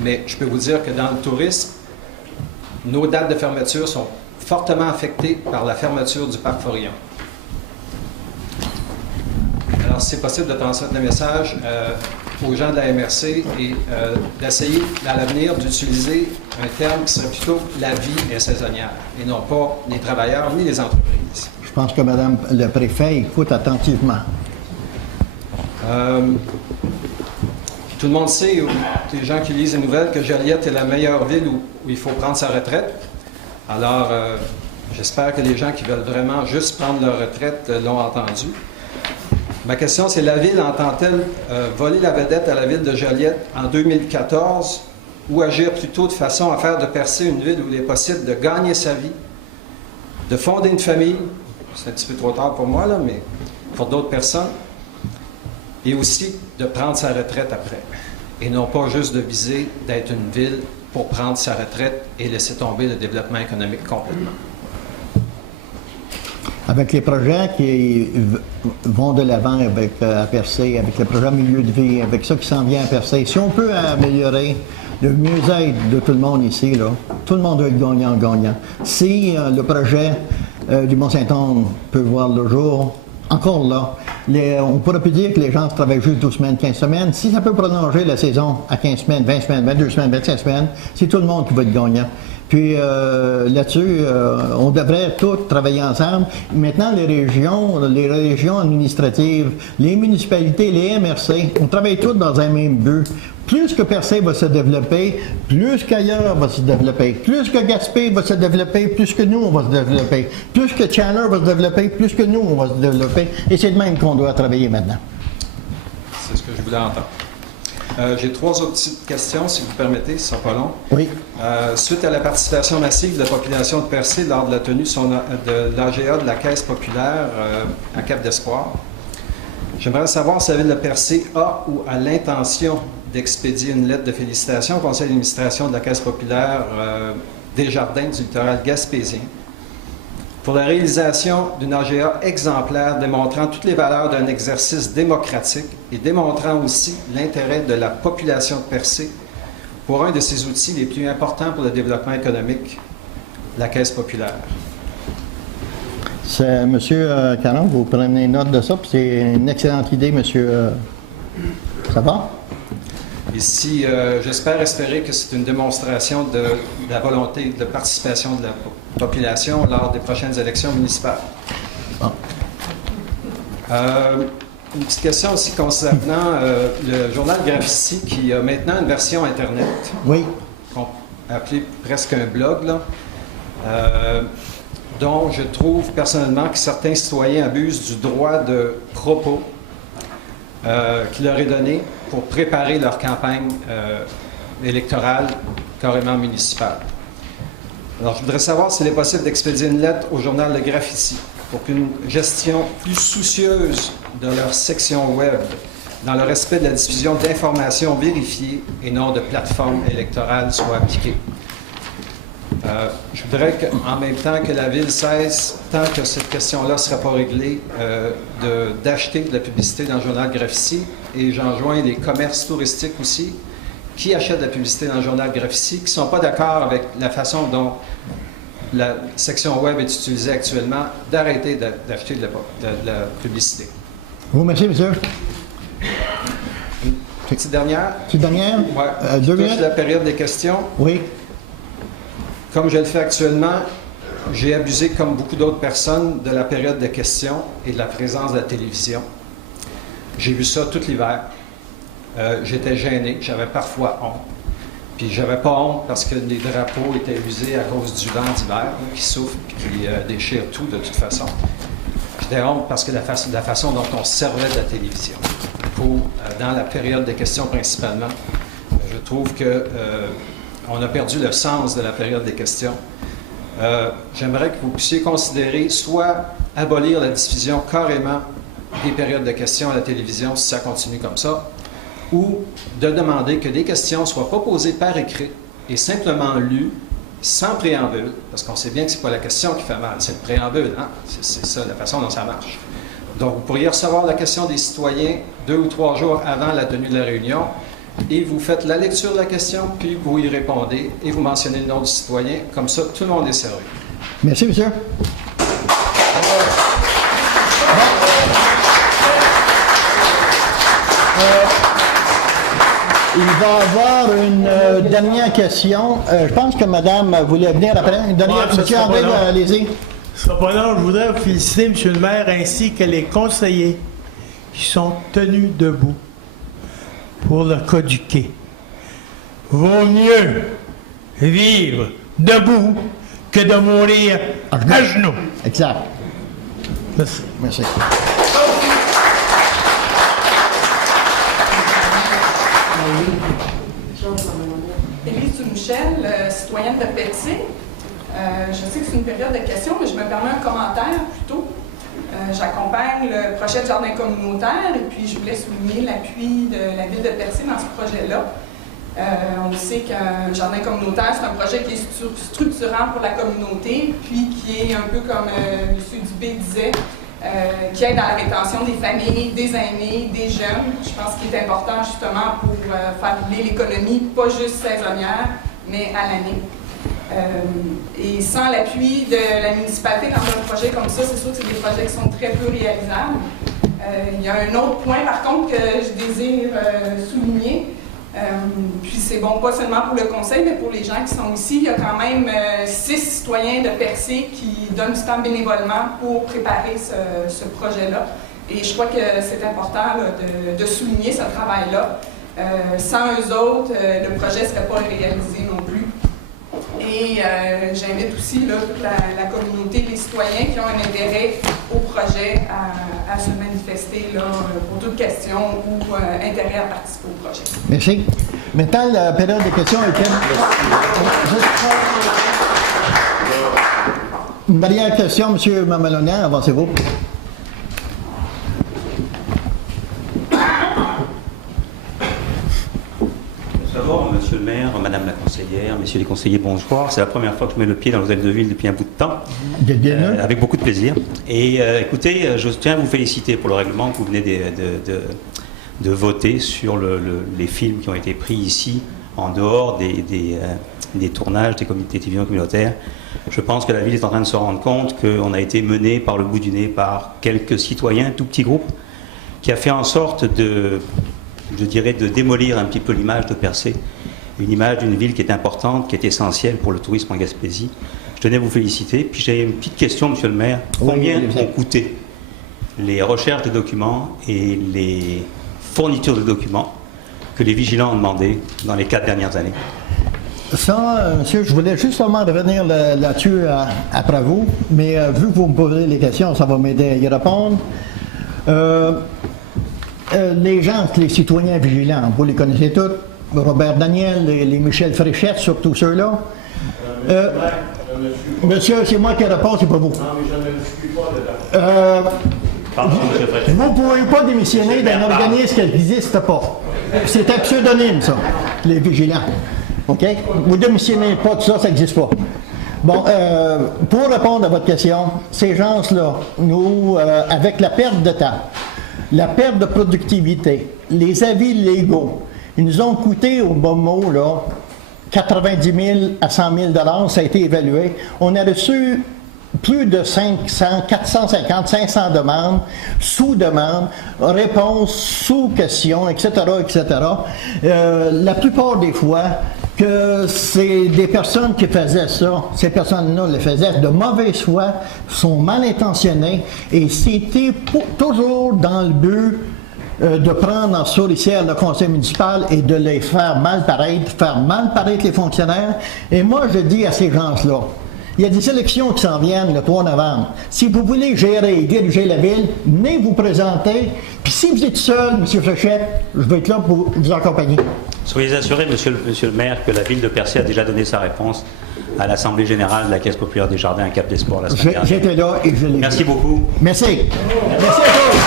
Mais je peux vous dire que dans le tourisme, nos dates de fermeture sont fortement affectées par la fermeture du parc Forillon. Alors, si c'est possible de transmettre le message aux gens de la MRC et d'essayer, à l'avenir, d'utiliser un terme qui serait plutôt « la vie est saisonnière » et non pas les travailleurs ni les entreprises. Je pense que Mme le préfet écoute attentivement. Tout le monde sait, les gens qui lisent les nouvelles, que Joliette est la meilleure ville où il faut prendre sa retraite. Alors, j'espère que les gens qui veulent vraiment juste prendre leur retraite l'ont entendu. Ma question, c'est la ville entend-elle voler la vedette à la ville de Joliette en 2014 ou agir plutôt de façon à faire de Percé une ville où il est possible de gagner sa vie, de fonder une famille, c'est un petit peu trop tard pour moi, là, mais pour d'autres personnes, et aussi de prendre sa retraite après. Et non pas juste de viser d'être une ville pour prendre sa retraite et laisser tomber le développement économique complètement. Avec les projets qui vont de l'avant à Percé, avec le projet Milieu de vie, avec ça qui s'en vient à Percé, si on peut améliorer le mieux-être de tout le monde ici, là, tout le monde doit être gagnant-gagnant. Si le projet du Mont-Saint-Onge peut voir le jour, encore là, on ne pourrait plus dire que les gens travaillent juste 12 semaines, 15 semaines. Si ça peut prolonger la saison à 15 semaines, 20 semaines, 22 semaines, 25 semaines, c'est tout le monde qui va être gagnant. Puis là-dessus, on devrait tous travailler ensemble. Maintenant, les régions administratives, les municipalités, les MRC, on travaille tous dans un même but. Plus que Percé va se développer, plus qu'ailleurs va se développer. Plus que Gaspé va se développer, plus que nous, on va se développer. Plus que Chandler va se développer, plus que nous, on va se développer. Et c'est de même qu'on doit travailler maintenant. C'est ce que je voulais entendre. J'ai 3 autres petites questions, si vous permettez, ce ne sera pas long. Oui. Suite à la participation massive de la population de Percé lors de la tenue de l'AGA de la Caisse populaire à Cap-d'Espoir, j'aimerais savoir si la Ville de Percé a ou a l'intention d'expédier une lettre de félicitations au conseil d'administration de la Caisse populaire Desjardins du littoral gaspésien pour la réalisation d'une AGA exemplaire démontrant toutes les valeurs d'un exercice démocratique et démontrant aussi l'intérêt de la population de Percé pour un de ses outils les plus importants pour le développement économique, la Caisse populaire. Monsieur Caron, vous prenez note de ça, puis c'est une excellente idée, monsieur. Ça va? Ici, j'espère espérer que c'est une démonstration de la volonté de participation de la population lors des prochaines élections municipales. Bon. Une petite question aussi concernant le journal Grafici qui a maintenant une version Internet. Oui. Qu'on peut appeler presque un blog, là. Dont je trouve personnellement que certains citoyens abusent du droit de propos qui leur est donné pour préparer leur campagne électorale carrément municipale. Alors, je voudrais savoir s'il est possible d'expédier une lettre au journal Le Graffiti pour qu'une gestion plus soucieuse de leur section web, dans le respect de la diffusion d'informations vérifiées et non de plateformes électorales, soit appliquée. Je voudrais qu'en même temps que la Ville cesse, tant que cette question-là ne sera pas réglée, d'acheter de la publicité dans le journal Graffiti, et j'enjoins les commerces touristiques aussi, qui achètent de la publicité dans le journal Graffiti, qui ne sont pas d'accord avec la façon dont la section web est utilisée actuellement, d'arrêter d'acheter de la publicité. Vous, merci, monsieur. Petite dernière. Petite dernière? Oui. 2 minutes. La période des questions. Oui. Comme je le fais actuellement, j'ai abusé, comme beaucoup d'autres personnes, de la période de questions et de la présence de la télévision. J'ai vu ça tout l'hiver. J'étais gêné, j'avais parfois honte. Puis j'avais pas honte parce que les drapeaux étaient usés à cause du vent d'hiver, qui souffle et qui déchire tout de toute façon. J'étais honte parce que la façon dont on se servait de la télévision. Dans la période des questions principalement, je trouve que on a perdu le sens de la période des questions. J'aimerais que vous puissiez considérer soit abolir la diffusion carrément des périodes de questions à la télévision si ça continue comme ça, ou de demander que des questions ne soient pas posées par écrit et simplement lues, sans préambule, parce qu'on sait bien que ce n'est pas la question qui fait mal, c'est le préambule, hein? C'est ça, la façon dont ça marche. Donc, vous pourriez recevoir la question des citoyens 2 ou 3 jours avant la tenue de la réunion, et vous faites la lecture de la question, puis vous y répondez, et vous mentionnez le nom du citoyen. Comme ça, tout le monde est servi. Merci, monsieur. Il va y avoir une dernière question. Je pense que madame voulait venir après. Une dernière question. André, allez-y. Ce sera pas long. Je voudrais vous féliciter, monsieur le maire, ainsi que les conseillers qui sont tenus debout pour le cas du quai. Vaut mieux vivre debout que de mourir à genoux. Exact. Merci. Merci. Élise Dumouchel, citoyenne de Petit. Je sais que c'est une période de questions, mais je me permets un commentaire plutôt. J'accompagne le projet de jardin communautaire et puis je voulais souligner l'appui de la Ville de Percé dans ce projet-là. On sait qu'un jardin communautaire, c'est un projet qui est structurant pour la communauté, puis qui est un peu comme M. Dubé disait, qui aide à la rétention des familles, des aînés, des jeunes. Je pense qu'il est important justement pour faire rouler l'économie, pas juste saisonnière, mais à l'année. Et sans l'appui de la municipalité dans un projet comme ça, c'est sûr que c'est des projets qui sont très peu réalisables. Il y a un autre point par contre que je désire souligner. Puis c'est bon pas seulement pour le conseil, mais pour les gens qui sont ici. Il y a quand même 6 citoyens de Percé qui donnent du temps bénévolement pour préparer ce projet-là. Et je crois que c'est important là, de souligner ce travail-là. Sans eux autres, le projet ne serait pas réalisé non plus. Et j'invite aussi là, toute la communauté, les citoyens qui ont un intérêt au projet à se manifester là, pour toute question ou intérêt à participer au projet. Merci. Maintenant, la période de questions est une dernière question, M. Mamalonian, avancez-vous. Monsieur le maire, madame la conseillère, messieurs les conseillers, bonjour. C'est la première fois que je mets le pied dans l'hôtel de ville depuis un bout de temps. Avec beaucoup de plaisir. Et écoutez, je tiens à vous féliciter pour le règlement que vous venez de voter sur les films qui ont été pris ici, en dehors des tournages, des télévisions communautaires. Je pense que la ville est en train de se rendre compte qu'on a été mené par le bout du nez par quelques citoyens, un tout petit groupe, qui a fait en sorte de démolir un petit peu l'image de Percé, une image d'une ville qui est importante, qui est essentielle pour le tourisme en Gaspésie. Je tenais à vous féliciter. Puis j'ai une petite question, Monsieur le maire. Combien ont coûté les recherches de documents et les fournitures de documents que les vigilants ont demandé dans les 4 dernières années? Ça, monsieur, je voulais justement revenir là-dessus après vous, mais vu que vous me posez les questions, ça va m'aider à y répondre. Les gens, les citoyens vigilants, vous les connaissez tous, Robert Daniel, les Michel Fréchette, surtout ceux-là. Monsieur, c'est moi qui réponds, c'est pas vous. Non, mais je ne suis pas dedans. Vous ne pouvez pas démissionner d'un organisme qui n'existe pas. C'est un pseudonyme, ça, les vigilants. OK? Vous ne démissionnez pas de ça, ça n'existe pas. Bon, pour répondre à votre question, ces gens-là, nous, avec la perte de temps, la perte de productivité, les avis légaux, ils nous ont coûté au bon mot, là, 90 000 à 100 000 ça a été évalué. On a reçu plus de 500, 450, 500 demandes, sous-demandes, réponses, sous-questions, etc., etc. La plupart des fois, que c'est des personnes qui faisaient ça, ces personnes-là le faisaient de mauvaise foi, sont mal intentionnées, et c'était toujours dans le but de prendre en souricière le conseil municipal et de les faire mal paraître les fonctionnaires. Et moi, je dis à ces gens-là, il y a des élections qui s'en viennent le 3 novembre. Si vous voulez gérer et diriger la ville, venez vous présenter. Puis si vous êtes seul, M. Fréchette, je vais être là pour vous accompagner. Soyez assuré, monsieur le maire, que la ville de Percé a déjà donné sa réponse à l'Assemblée générale de la Caisse populaire des Jardins à Cap-d'Espoir la semaine dernière. J'étais là et je l'ai vu. Merci beaucoup. Merci. Merci à tous.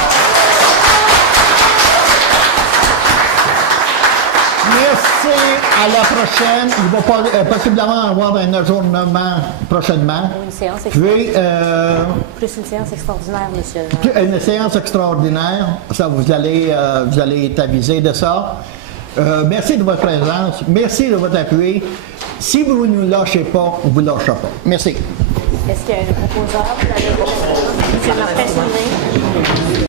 Merci. À la prochaine. Il va possiblement avoir un ajournement prochainement. Une séance extraordinaire. Plus une séance extraordinaire, monsieur le maire. Une séance extraordinaire. Ça, vous allez être avisé de ça. Merci de votre présence. Merci de votre appui. Si vous ne nous lâchez pas, on ne vous lâchera pas. Merci. Est-ce qu'il y a un proposeur pour la prochaine? M. Martin Soulier.